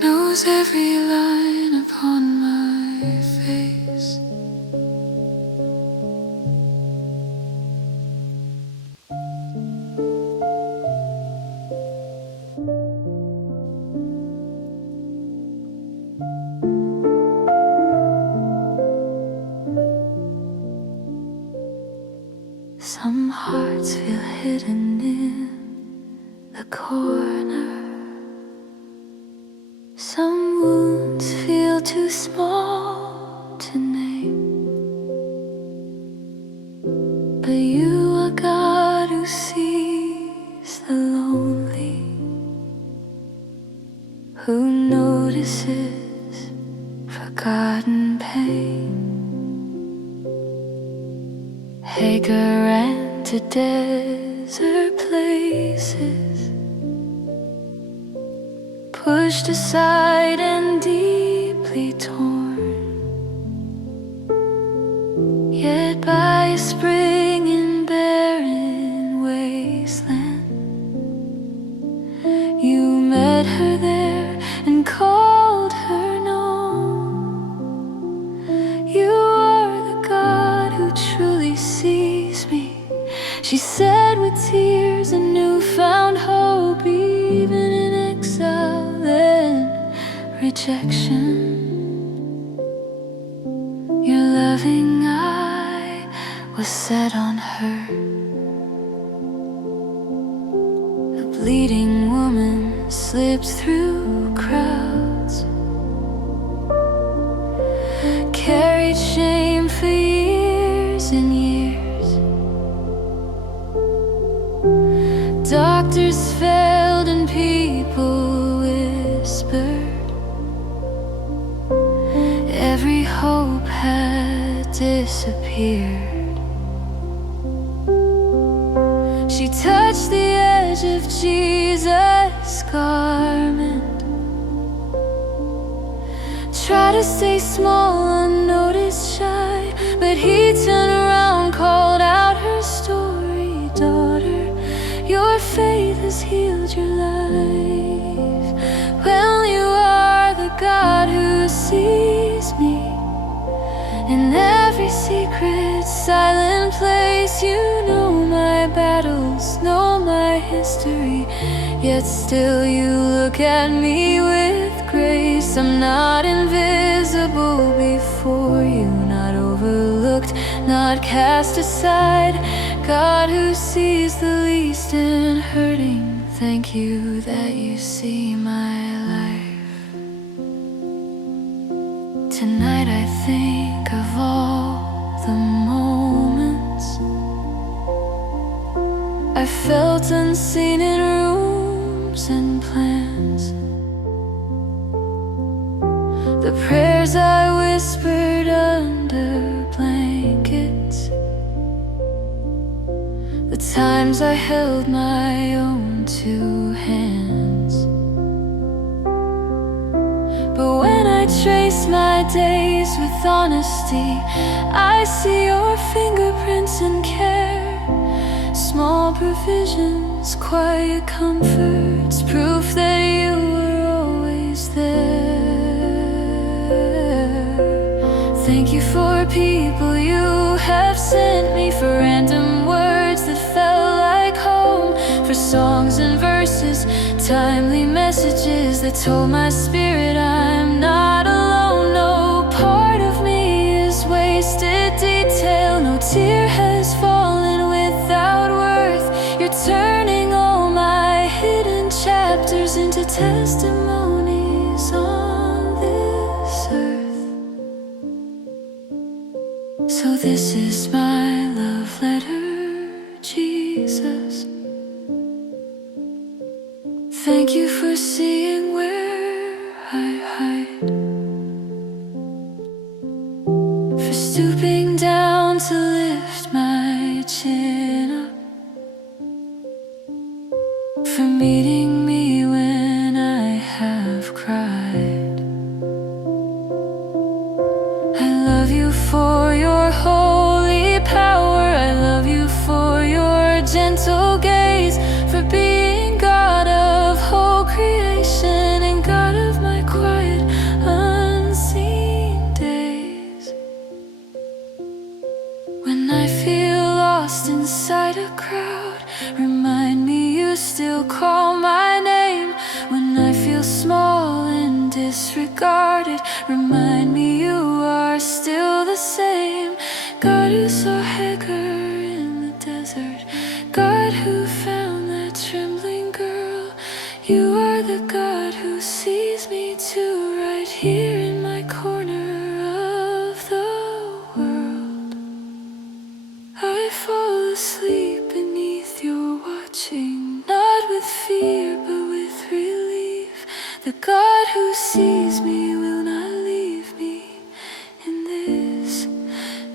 knows every line upon my face. Some hearts feel hidden in the corner. Some wounds feel too small to name. But you are God who sees the lonely, who notices forgotten pain. Hagar ran to desert places, pushed aside and deeply torn. Yet by a spring in barren wasteland, you met her there and called her known. You are the God who truly sees me, she said with tears and newfound hope, even in exile and rejection. Your loving eye was set on her. The bleeding woman slipped through crowds, carried shame for years and years. Doctors failed and people whispered. Every hope had disappeared. She touched the edge of Jesus' garment. Try to stay small, unnoticed, shy, but he turned around, called out her story. Daughter, your faith has healed your life. Well, you are the God who sees me in every secret, silent place. You know my battles, know my history, yet still you look at me with grace. I'm not invisible before you, not overlooked, not cast aside. God who sees the least and hurting, thank you that you see my life. Tonight I think of all the moments I felt unseen in rooms and plans, the prayers I whispered under blankets, the times I held my own two hands. But when I trace my days with honesty, I see your fingerprints and care. Small provisions, quiet comforts, proof that you were always there. Thank you for people you have sent me, for random words that felt like home, for songs and verses, timely messages that told my spirit I'm not alone. No part of me is wasted detail, no tear has fallen without worth. You're turning all my hidden chapters into testimonies on this earth. So this is my love letter, Jesus. Thank you for seeing where I hide, for stooping down to lift my chin up, for meeting me when I have cried. I love you for your holy power. I love you for your gentle gaze, for being God of whole creation and God of my quiet, unseen days. When I feel lost inside a crowd, remind me you still call my name. When I feel small and disregarded, remind me you are still the same. God who saw Hagar in the desert, God who found that trembling girl, you are the God who sees me too, right here in my corner of the world. I fall asleep beneath your watching, not with fear but with relief. The God who sees me will not leave me in this.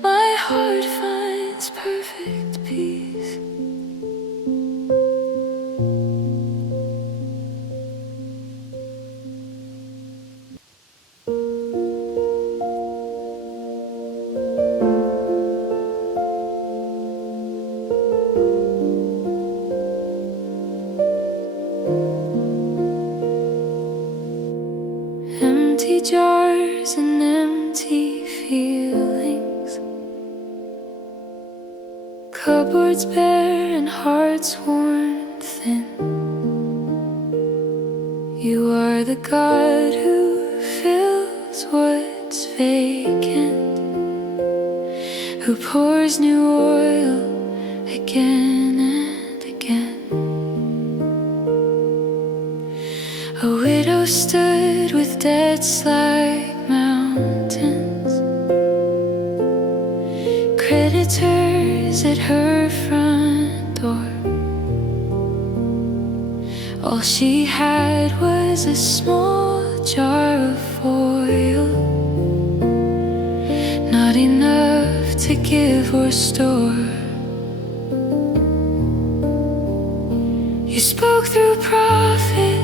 My heart finds perfect peace. Empty jars and empty feelings, cupboards bare and hearts worn thin. You are the God who fills what's vacant, who pours new oil again and again. A widow stood with debts like mountains, creditors at her front door. All she had was a small jar of oil, not enough to give or store. You spoke through prophet,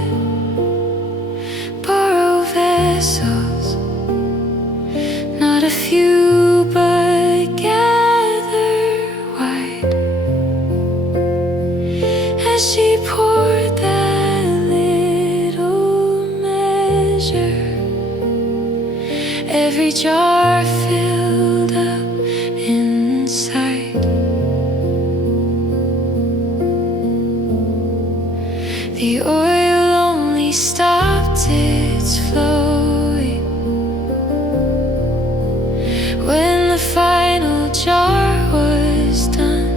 borrow vessels, not a few but gather wide. As she poured that little measure, every jar filled up inside. The oil only stopped its flowing when the final jar was done.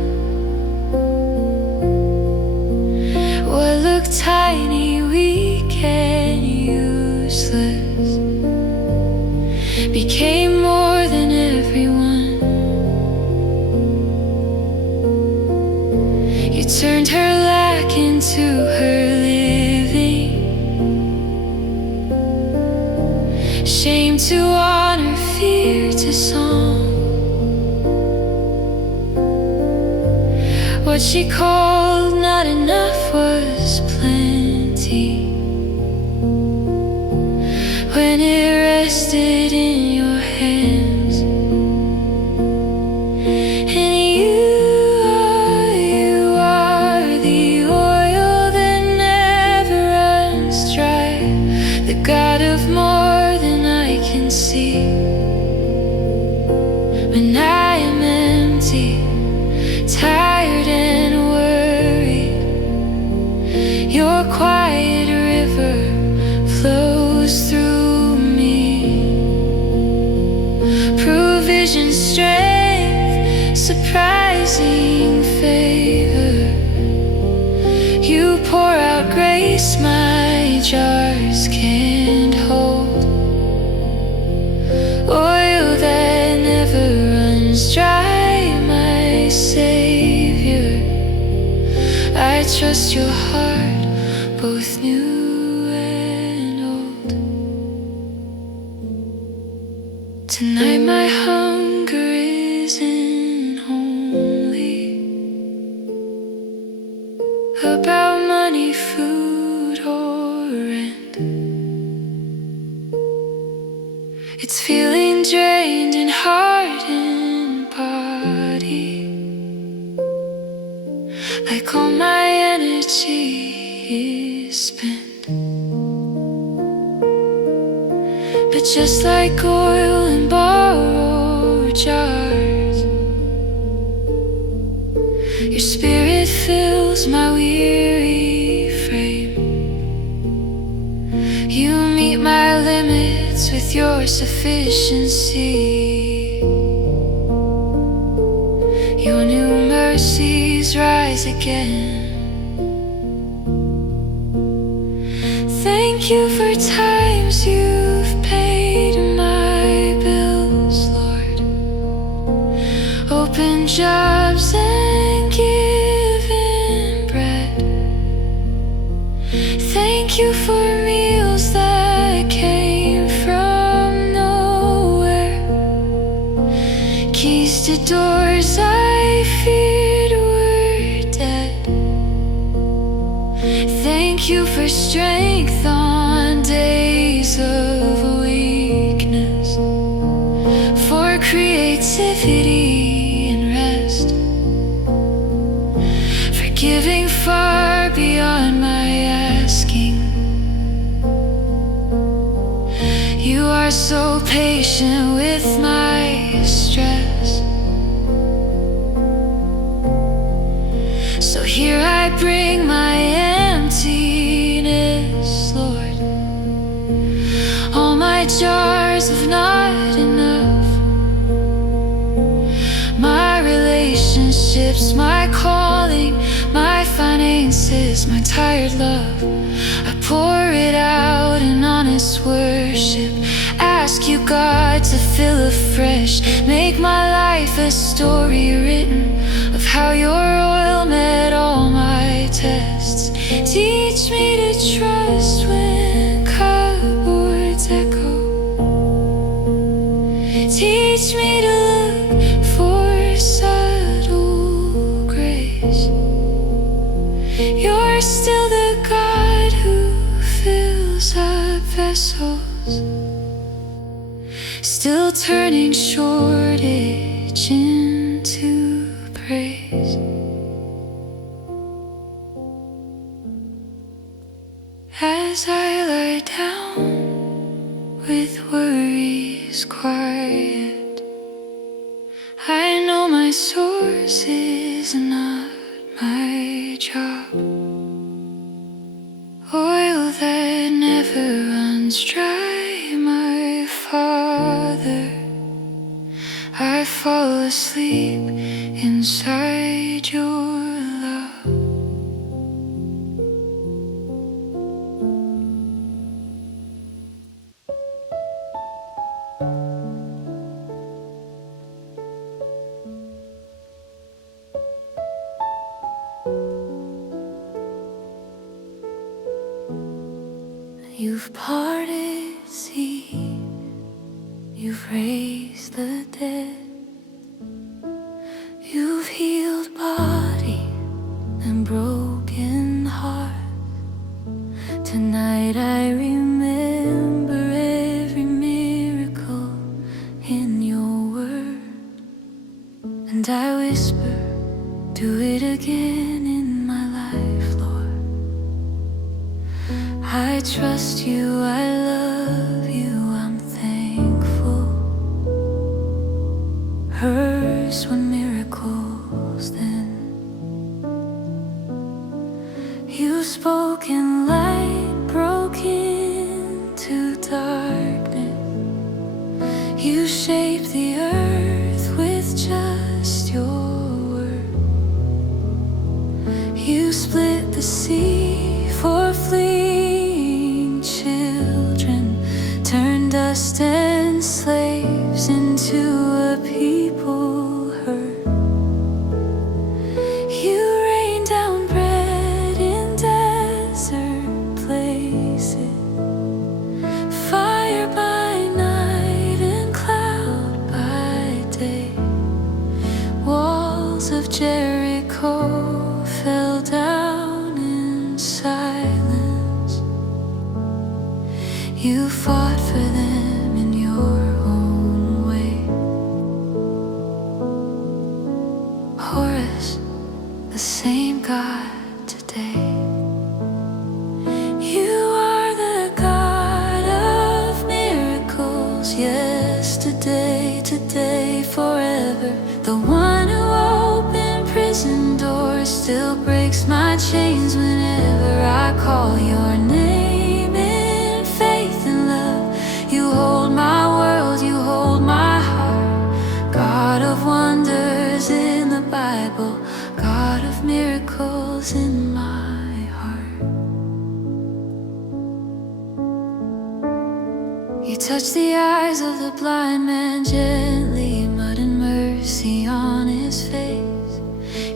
What looked tiny, weak, and useless became more than everyone. You turned her lack into her living, shame to honor, fear to song. What she called not enough was plenty when it rested in your hands. And you are the oil that never runs dry, the God of more than I can see. When I am empty, tired and worried, your quiet river flows through me. Provision, strength, surprising favor. You pour out grace my jars can't hold. Oil that never runs dry, my Savior. I trust your heart, both new and old. Tonight my hunger isn't only about money, food, or rent. It's feeling drained in heart and body, like all my energy is spent. But just like oil in borrowed jars, your spirit fills my weary frame. You meet my limits with your sufficiency. Your new mercies rise again. Thank you for times you've paid my bills, Lord. Open jobs and given bread. Thank you for meals that came from nowhere. Keys to doors I feared were dead. Thank you for strength on days of weakness, for creativity and rest, for giving far beyond my asking. You are so patient with my stress. So here I bring my emptiness, Lord. All my jars of not enough, my relationships, my calling, my finances, my tired love. I pour it out in honest worship. Ask you, God, to fill afresh. Make my life a story written of how your oil met all my tests. Teach me to trust when cupboards echo. Teach me to look for subtle grace. You're still souls, still turning shortage into praise. As I lie down with worries quiet, I know my source is not my job. Oil that never runs dry, my Father. I fall asleep inside your love. You've parted seas, you've raised the dead, you've healed body and broken heart. Tonight I remember every miracle in your word, and I whisper, do it again in my life, Lord. I trust you, I love you, I'm thankful. Hers were miracles then. You spoke and light broke into darkness. You shaped the earth with just your word. You split the sea for fleeing children, turned dust and slaves into a people heard. You rained down bread in desert places, fire by night and cloud by day. Walls of Jericho fell down in silence. You fought for them in your own way. Horus, the same God today. You are the God of miracles, yesterday, today, forever. The one who opened prison doors, still breaks my chains whenever I call your name in faith and love. You hold my world, you hold my heart. God of wonders in the Bible, God of miracles in my heart. You touch the eyes of the blind man gently, mud and mercy on his face.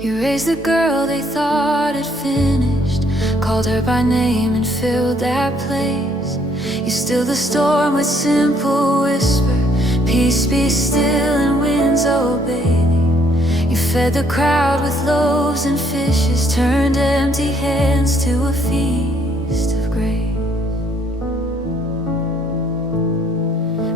You raised the girl they thought had finished, called her by name and filled that place. You still the storm with simple whisper, peace be still, and winds obey thee. You fed the crowd with loaves and fishes, turned empty hands to a feast of grace.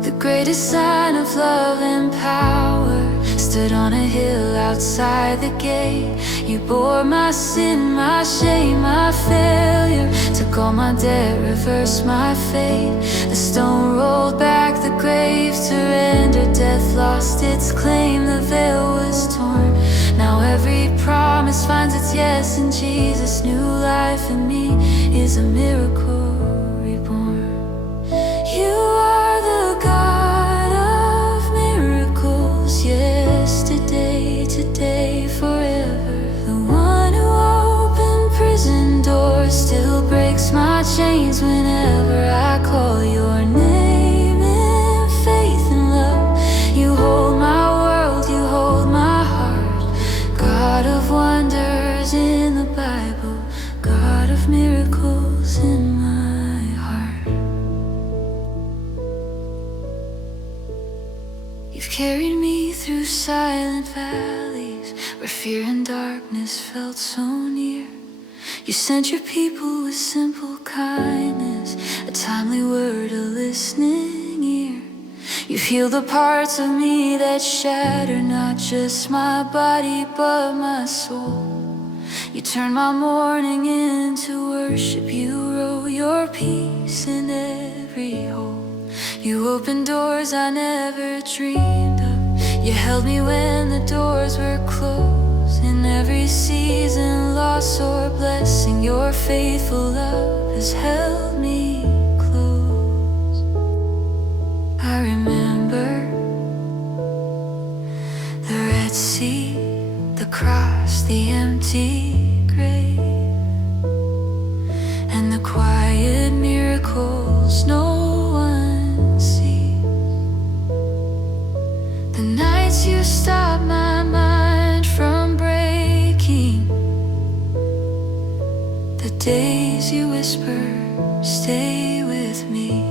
The greatest sign of love and power stood on a hill outside the gate. You bore my sin, my shame, my failure, took all my debt, reversed my fate. The stone rolled back, the grave surrendered, death lost its claim, the veil was torn. Now every promise finds its yes in Jesus. New life in me is a miracle reborn. You are the God of miracles, yesterday, today, forever. The one who opened prison doors, still breaks my chains whenever I call your name in faith and love. You hold my world, you hold my heart. God of wonders in the Bible, God of miracles in my heart. You've carried me through silent valleys where fear and darkness felt so near. You sent your people with simple kindness, a timely word, a listening ear. You've healed the parts of me that shatter, not just my body but my soul. You turn my mourning into worship. You roll your peace in every hole. You opened doors I never dreamed of. You held me when the doors were closed. In every season, loss or blessing, your faithful love has held me close. I remember the Red Sea, the cross, the empty grave, and the quiet miracles no one sees. The nights you stopped my mind from breaking, the days you whisper, stay with me.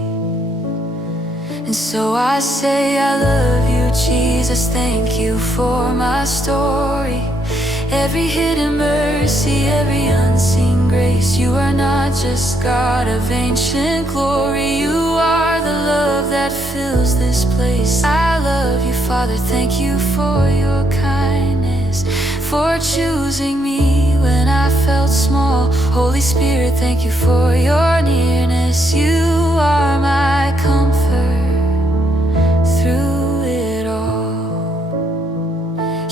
And so I say I love you, Jesus, thank you for my story. Every hidden mercy, every unseen grace. You are not just God of ancient glory, you are the love that fills this place. I love you, Father, thank you for your kindness, for choosing me when I felt small. Holy Spirit, thank you for your nearness. You are my comfort through it all.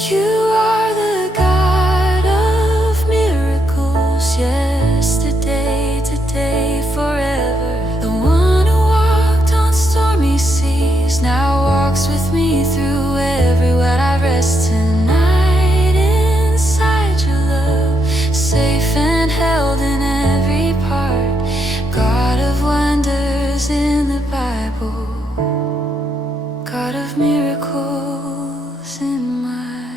You are the God of miracles, yesterday, today, forever. The one who walked on stormy seas now walks with me through every wet. I rest tonight inside your love, safe and held in every part. God of wonders in the Bible, God of miracles in my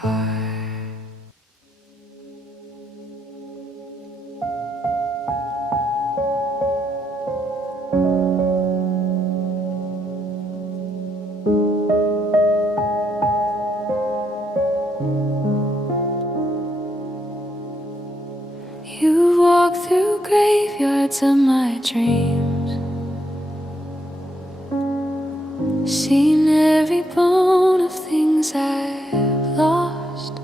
heart. You walk through graveyards of my dreams, seen every bone of things I've lost.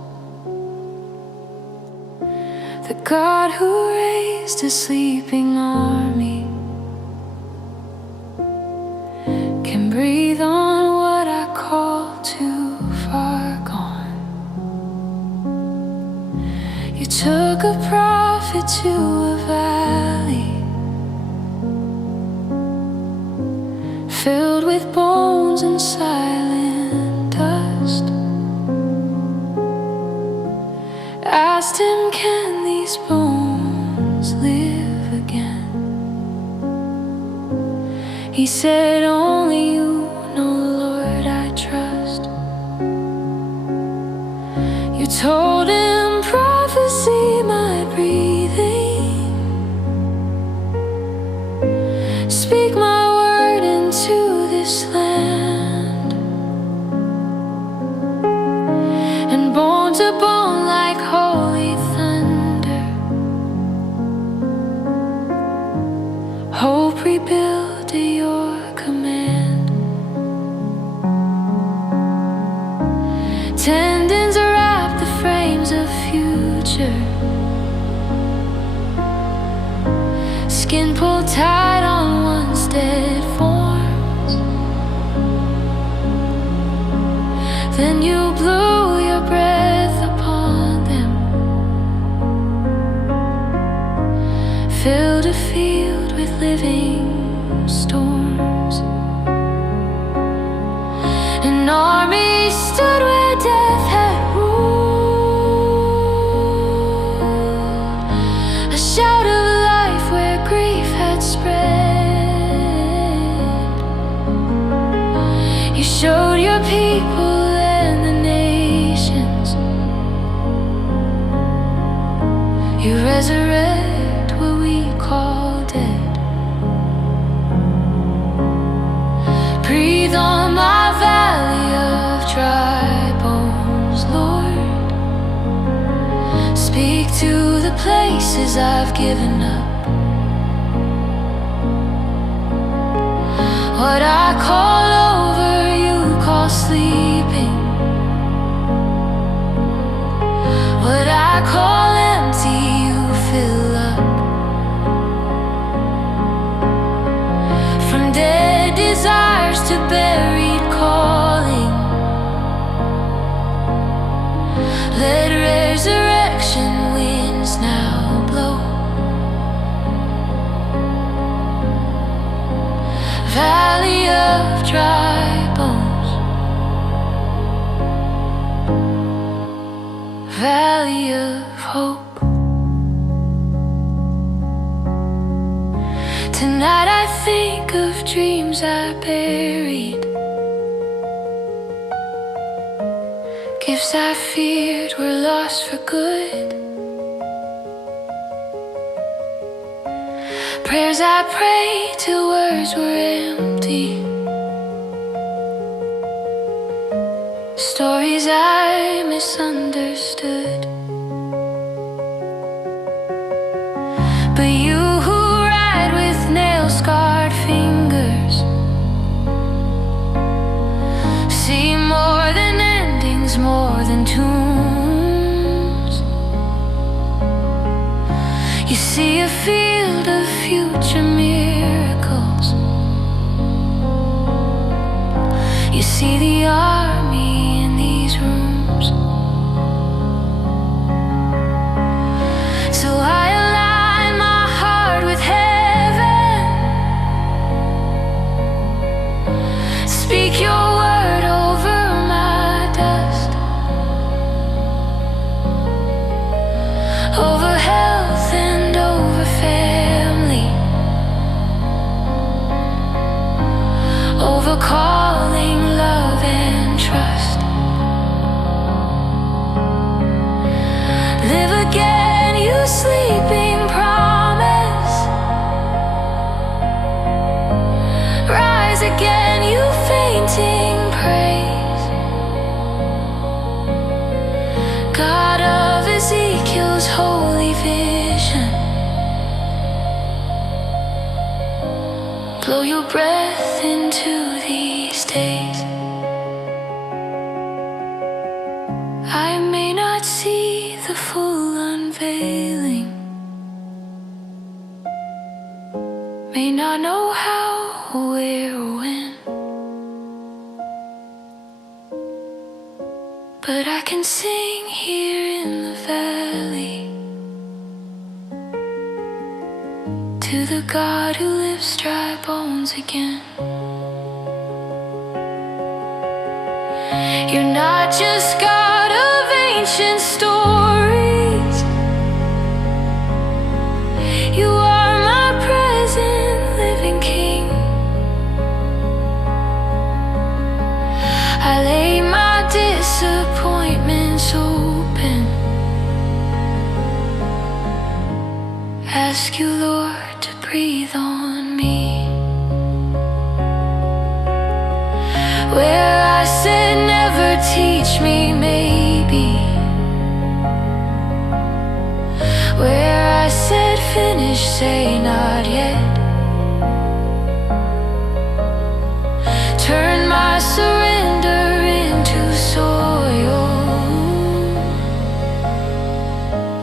The God who raised a sleeping army can breathe on what I call too far gone. You took a prophet to a valley filled with bones and silent dust. Asked him, can these bones live again? He said, only you know, Lord, I trust. You told him, prophecy my breathing, speak my word into this land, and bone to bone like holy thunder, hope rebuilt at your command. Tendons wrap the frames of future, skin pulled tight on once dead forms. Then you blew your breath upon them, filled a field with living storms. An army stood where death had ruled, a shout of life where grief had spread. You showed your people and the nations, you resurrect what we call dead. Breathe on my valley of dry bones, Lord. Speak to the places I've given up. What I call over, you call sleeping. What I call empty, you fill up. From dead desires to buried calling, let resurrection winds now blow. Valley of dry bones, valley of hope. Tonight I think of dreams I buried, gifts I feared were lost for good, prayers I prayed till words were empty, stories I misunderstood. But you who ride with nail-scarred fingers see more than endings, more than tombs. You see a field of future miracles. You see the army in these rooms. So I align my heart with heaven. Speak your word over my dust, over health and over family, over calling, love and trust. Live again, you sleeping promise. Rise again, you fainting praise. God of Ezekiel's holy vision, blow your breath into these days. I may not see the full unveiling, may not know how, where, or when, but I can sing here in the valley to the God who lives dry bones again. You're not just God of ancient stories, you are my present living King. I lay my disappointments open, ask you, Lord, to breathe on me. Where I said never, teach me maybe. Where I said finish, say not yet. Turn my surrender into soil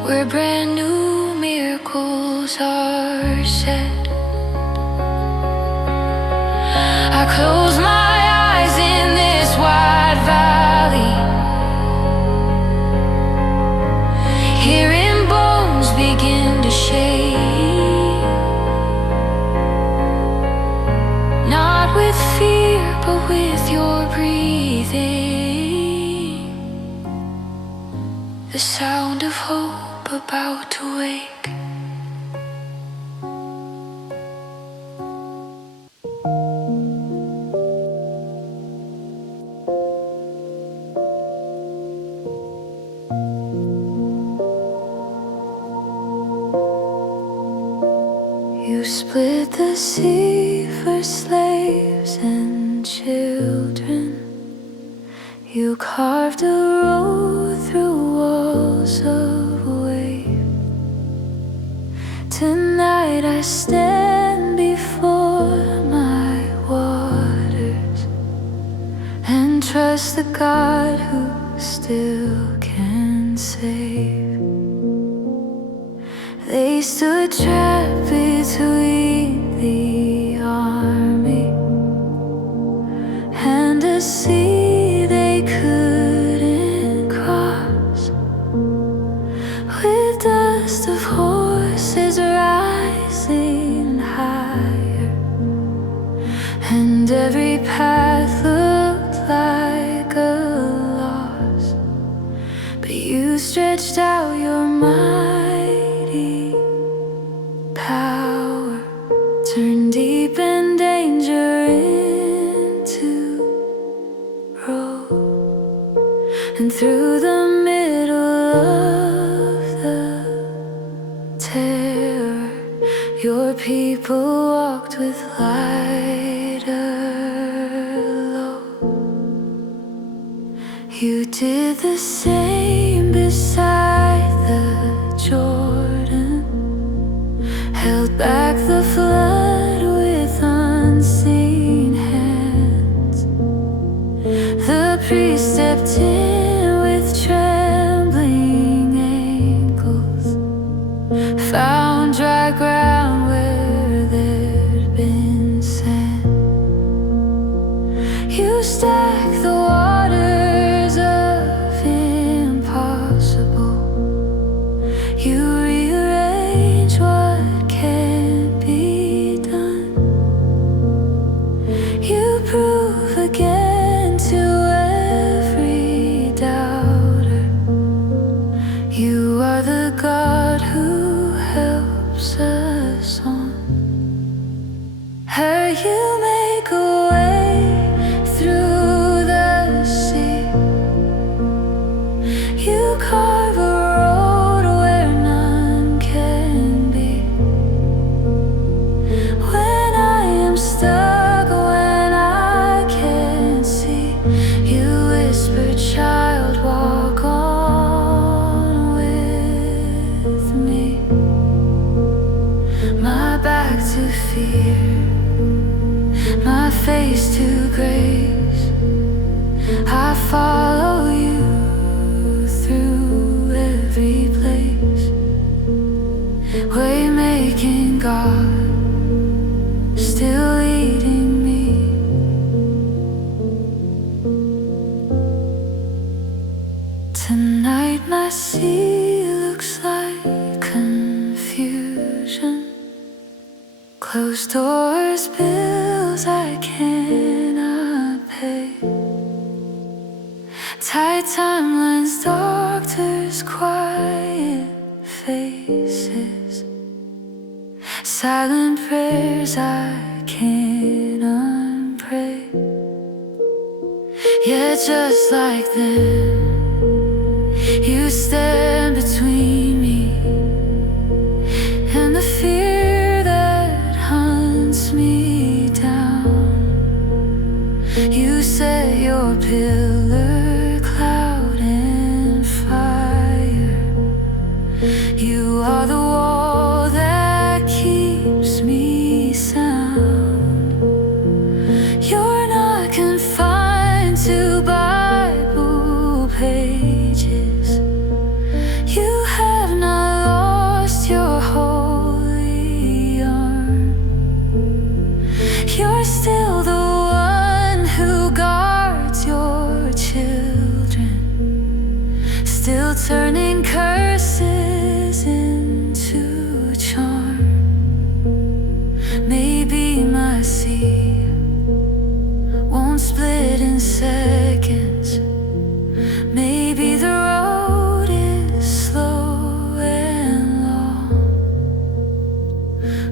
where brand new miracles are set. I close my eyes in this wide valley, hearing bones begin to shake, not with fear but with your breathing, the sound of hope about to wake. You split the sea for slaves and children. You carved a road through walls of waves. I stand before my waters and trust the God who still can save. They stood trapped between the army and a sea they couldn't cross, with dust of horses rising higher, and every path looked like a loss. But you stretched out your mighty power, turned deep in danger into road, and through the middle of the terror, your people walked with lighter load. You did the same beside the Jordan, held back the flood with unseen hands. The priest stepped in with trembling ankles, found dry ground where there'd been sand. You stacked the waters of impossible. You rearrange what can't be done. You prove again to every doubter, you are the God who helps us on. How you make a way through the sea. You carve a road where none can be. When I am stuck, when I can't see, you whisper, child, walk on with me. My back to fear, my face to grace, I follow you through every place. Way-making God, still leading me. Tonight my sea looks like confusion, closed doors, bills I cannot pay, tight timelines, doctors, quiet faces, silent prayers I can't unpray. Yet just like them, you stand between me and the fear that hunts me down. You set your pillar, cloud and fire. You are the wall that keeps me sound. You're not confined to Bible pages. You have not lost your holy arm. You're still the one who guards your children, still turning curses into charm. Maybe my sea won't split in seconds. Maybe the road is slow and long,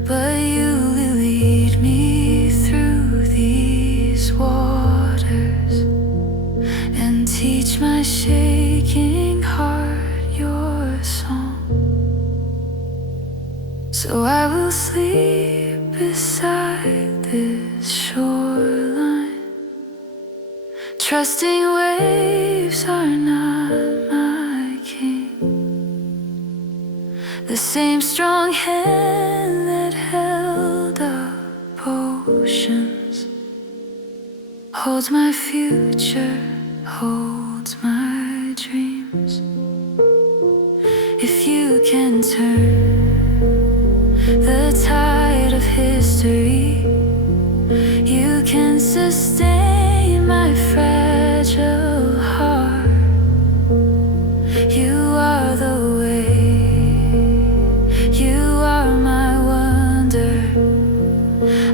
but you will lead me through these waters and teach my shaking heart your song. So I will sleep beside this shoreline, trusting waves are not my king. The same strong hand that held oceans, holds my future, holds my dreams. If you can turn the tide of history, you can sustain my fragile heart. You are the way, you are my wonder.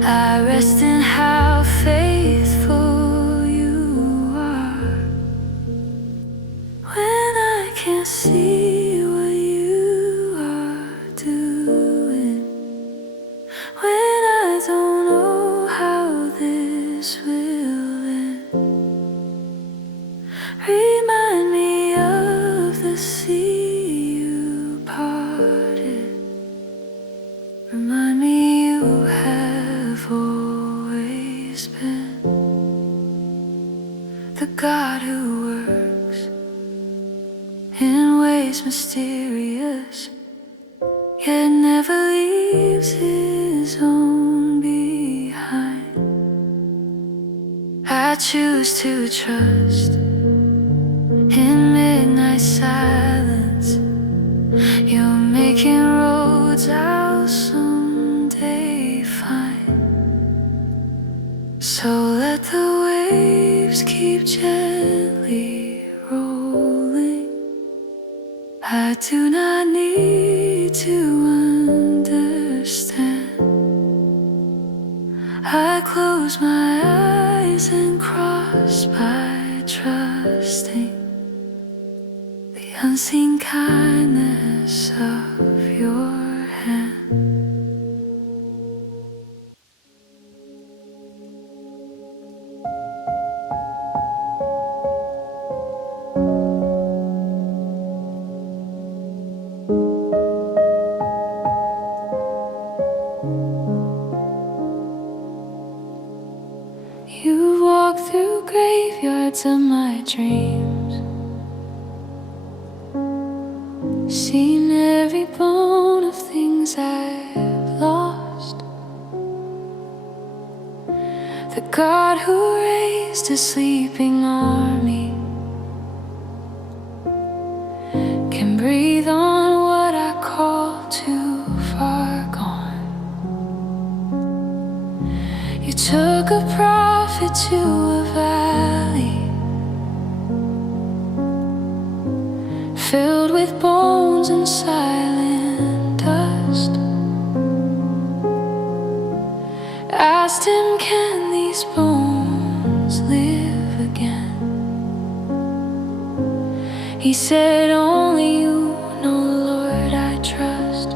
I rest in how faithful you are. When I can't see what you are doing, when I don't know how this will end, remind me of the sea you parted. Remind me you have always been the God who works in ways mysterious, yet never leaves his own behind. I choose to trust in midnight silence. You're making roads I'll someday find. So let the waves keep gently rolling. I do not need to understand. I close my eyes and cross by trusting the unseen kindness of your hand. You walk through graveyards of my dreams, seen every bone of things I've lost. The God who raised a sleeping army can breathe on what I call too far gone. You took a prophet to a valley filled with bones and silent dust. Asked him, can these bones live again? He said, only you know, Lord, I trust.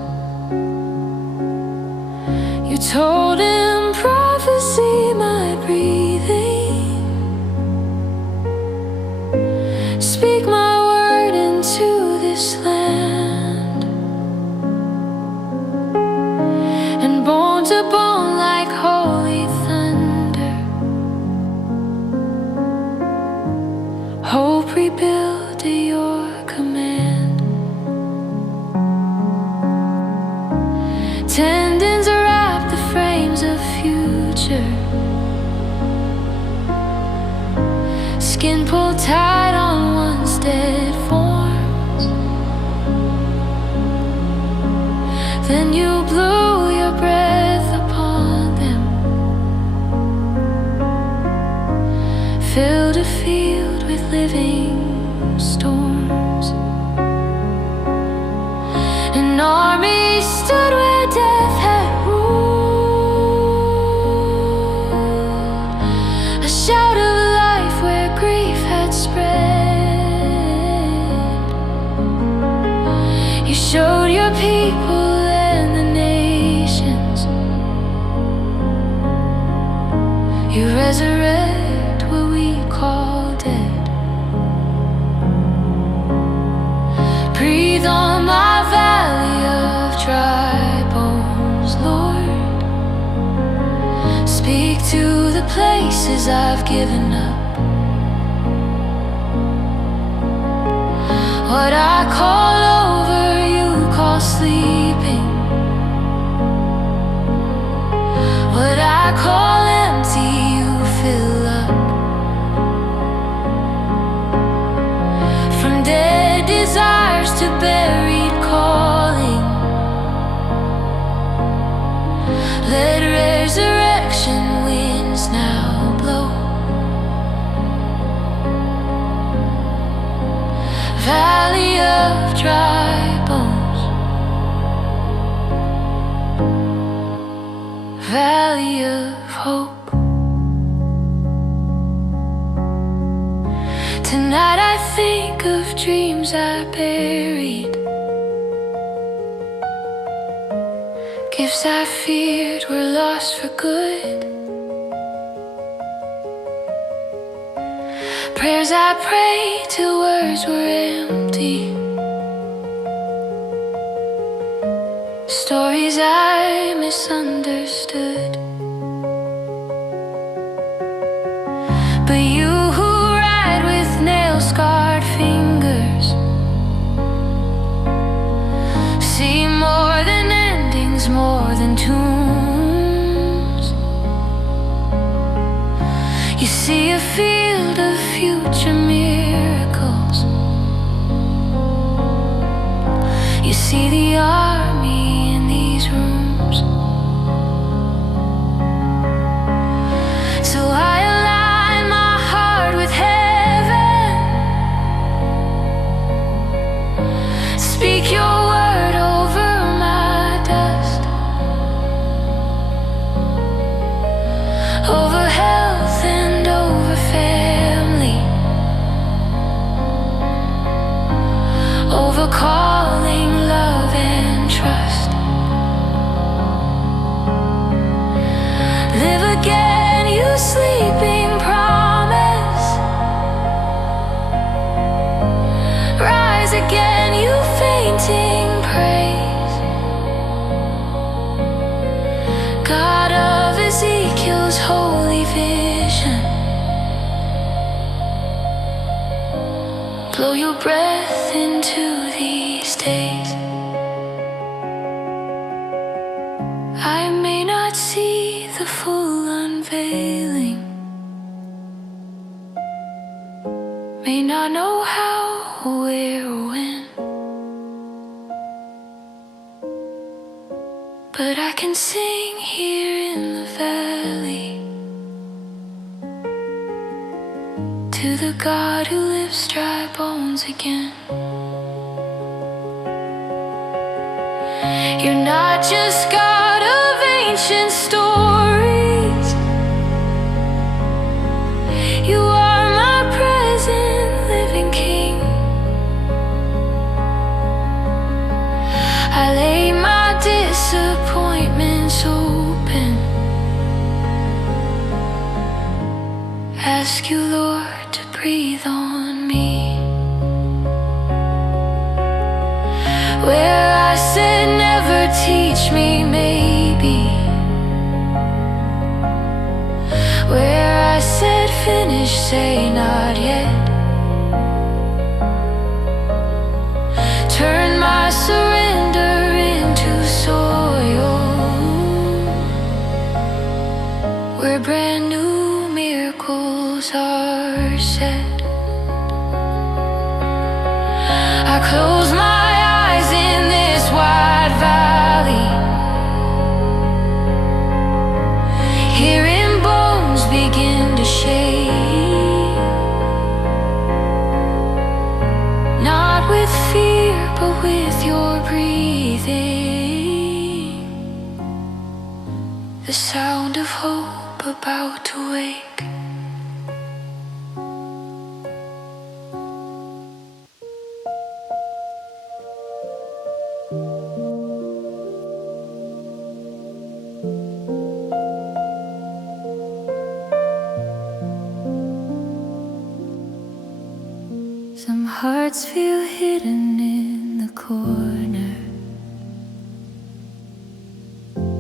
You told him, prophecy my breathing, speak my word into this land, and bone to bone like holy thunder, hope rebuilt at your command. Tendons wrap the frames of future, skin pulled tight on once dead forms. Then you blew your breath upon them, filled a field with living storms. An army stood where death had ruled, a shout of life where grief had spread. You showed your people and the nations, you resurrect what we call dead. Breathe on my valley of dry bones, Lord. Speak to the places I've given up. What I call over, you call sleeping. What I call dry bones. Valley of hope. Tonight I think of dreams I buried, gifts I feared were lost for good, prayers I prayed till words were empty, stories I misunderstood. But you who ride with nail-scarred fingers see more than endings, more than tombs. You see a field of future miracles. You see the army in these rooms. So I align my heart with heaven. Speak your word over my dust, over health and over family, over calling, love and trust. Live again, you sleeping promise. Rise again, you fainting praise. God of Ezekiel's holy vision, blow your breath into these days. I may not see the full unveiling, may not know how, where, or when, but I can sing here in the valley to the God who lifts dry bones again. You're not just God of ancient stories, you are my present living King. I lay my disappointments open, ask you, Lord, to breathe on me. Where I said never, teach me maybe. Where I said finish, say not yet. Turn my surrender into soil where brand new miracles are set. I close my eyes in this wide valley, hearing bones begin to shake, not with fear but with your breathing, the sound of hope about to wake. Some hearts feel hidden in the corner,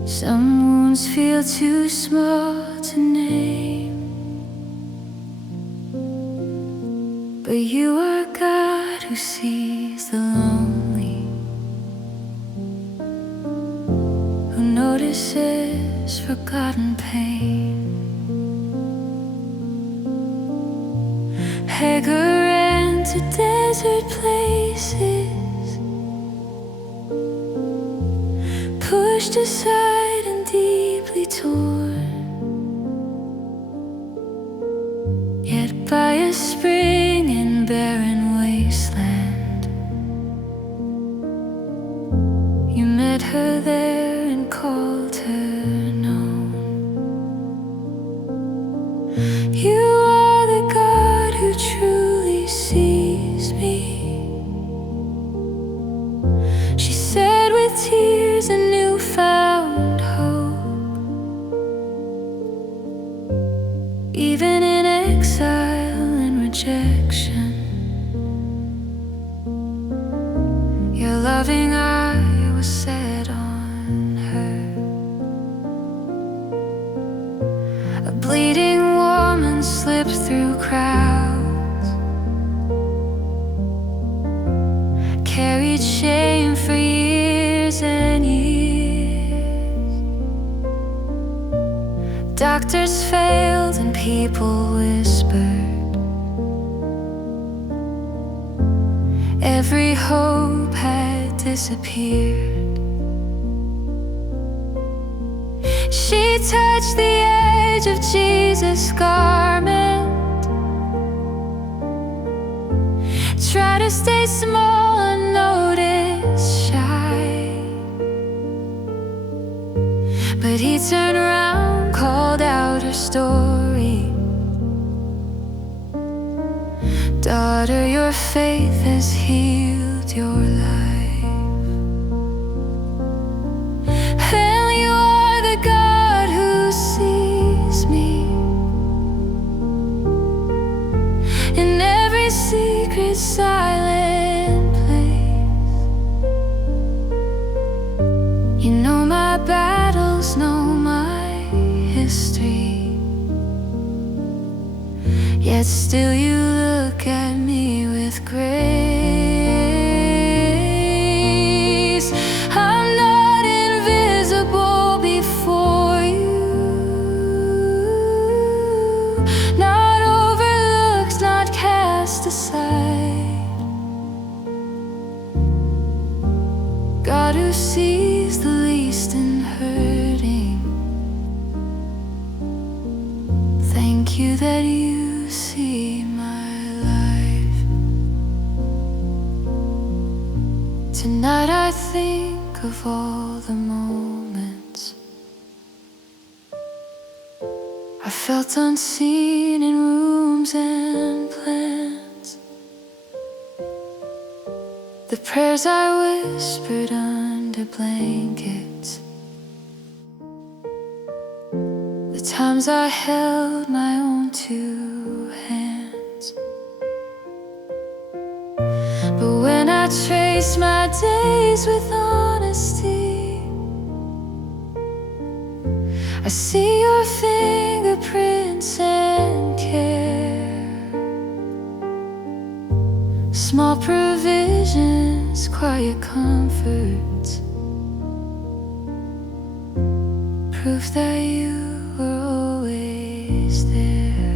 some wounds feel too small to name, but you are God who sees the lonely, who notices forgotten pain. Hagar ran to desert places, pushed aside and deeply torn, yet by a spring in barren wasteland met her there and called her known. You are the God who truly sees me, she said with tears and newfound hope. Even in exile and rejection, your loving eye was set on her. A bleeding woman slipped through crowds, carried shame for years and years. Doctors failed and people whispered, every hope had disappeared. She touched the edge of Jesus' garment, tried to stay small, unnoticed, shy. But he turned around, called out her story. Daughter, your faith has healed your life. And you are the God who sees me in every secret, silent place. You know my battles, know my history, yet still you look at me with grace. I'm not invisible before you, not overlooked, not cast aside. God who sees the least in hurting, thank you that you see my life. Tonight I think of all the moments I felt unseen in rooms and plans, the prayers I whispered under blankets, the times I held my own two hands. But when I trace my days with honesty, I see your fingerprints and care. Small provisions, quiet comforts, proof that you were always there.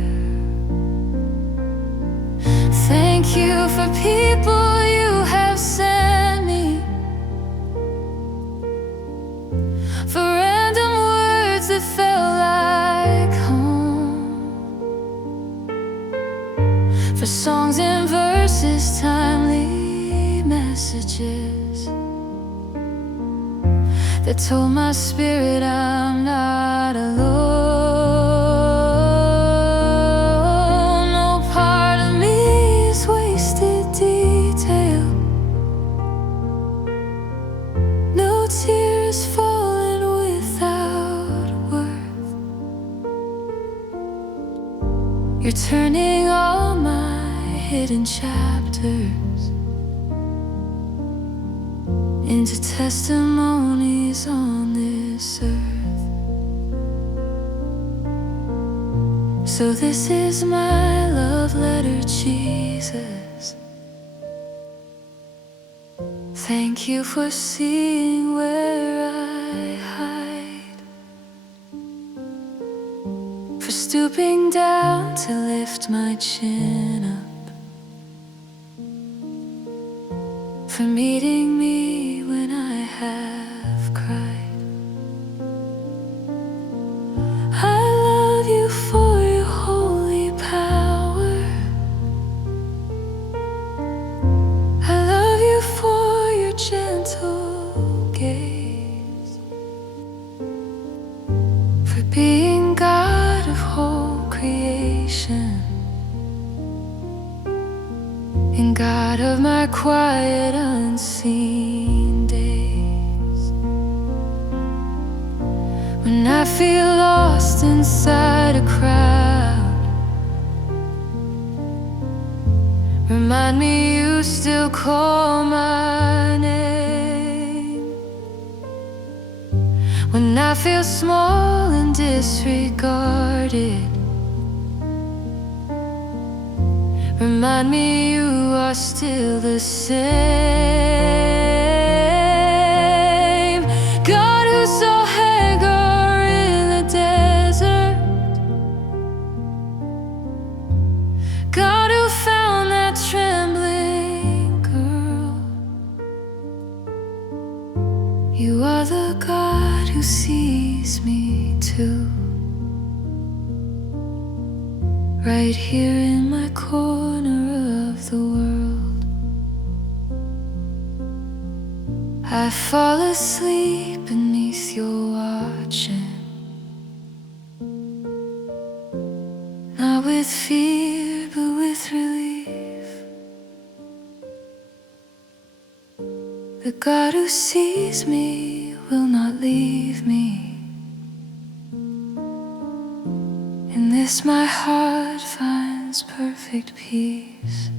Thank you for people you have sent me, for random words that felt like home, for songs and verses, timely messages that told my spirit I'm not alone. No part of me is wasted detail, no tears falling without worth. You're turning all my hidden chapters into testimonies on this earth. So this is my love letter, Jesus. Thank you for seeing where I hide, for stooping down to lift my chin up, for meeting me when I have cried. I love you for your holy power, I love you for your gentle gaze. being God of whole creation, and God of my quiet unseen days. When I feel lost inside a crowd, remind me you still call my name. When I feel small and disregarded, remind me you are still the same. God who saw Hagar in the desert, God who found that trembling girl. You are the God who sees me too, right here in my corner of the world. I fall asleep beneath your watching, not with fear but with relief. The God who sees me will not leave me. In this my heart finds perfect peace.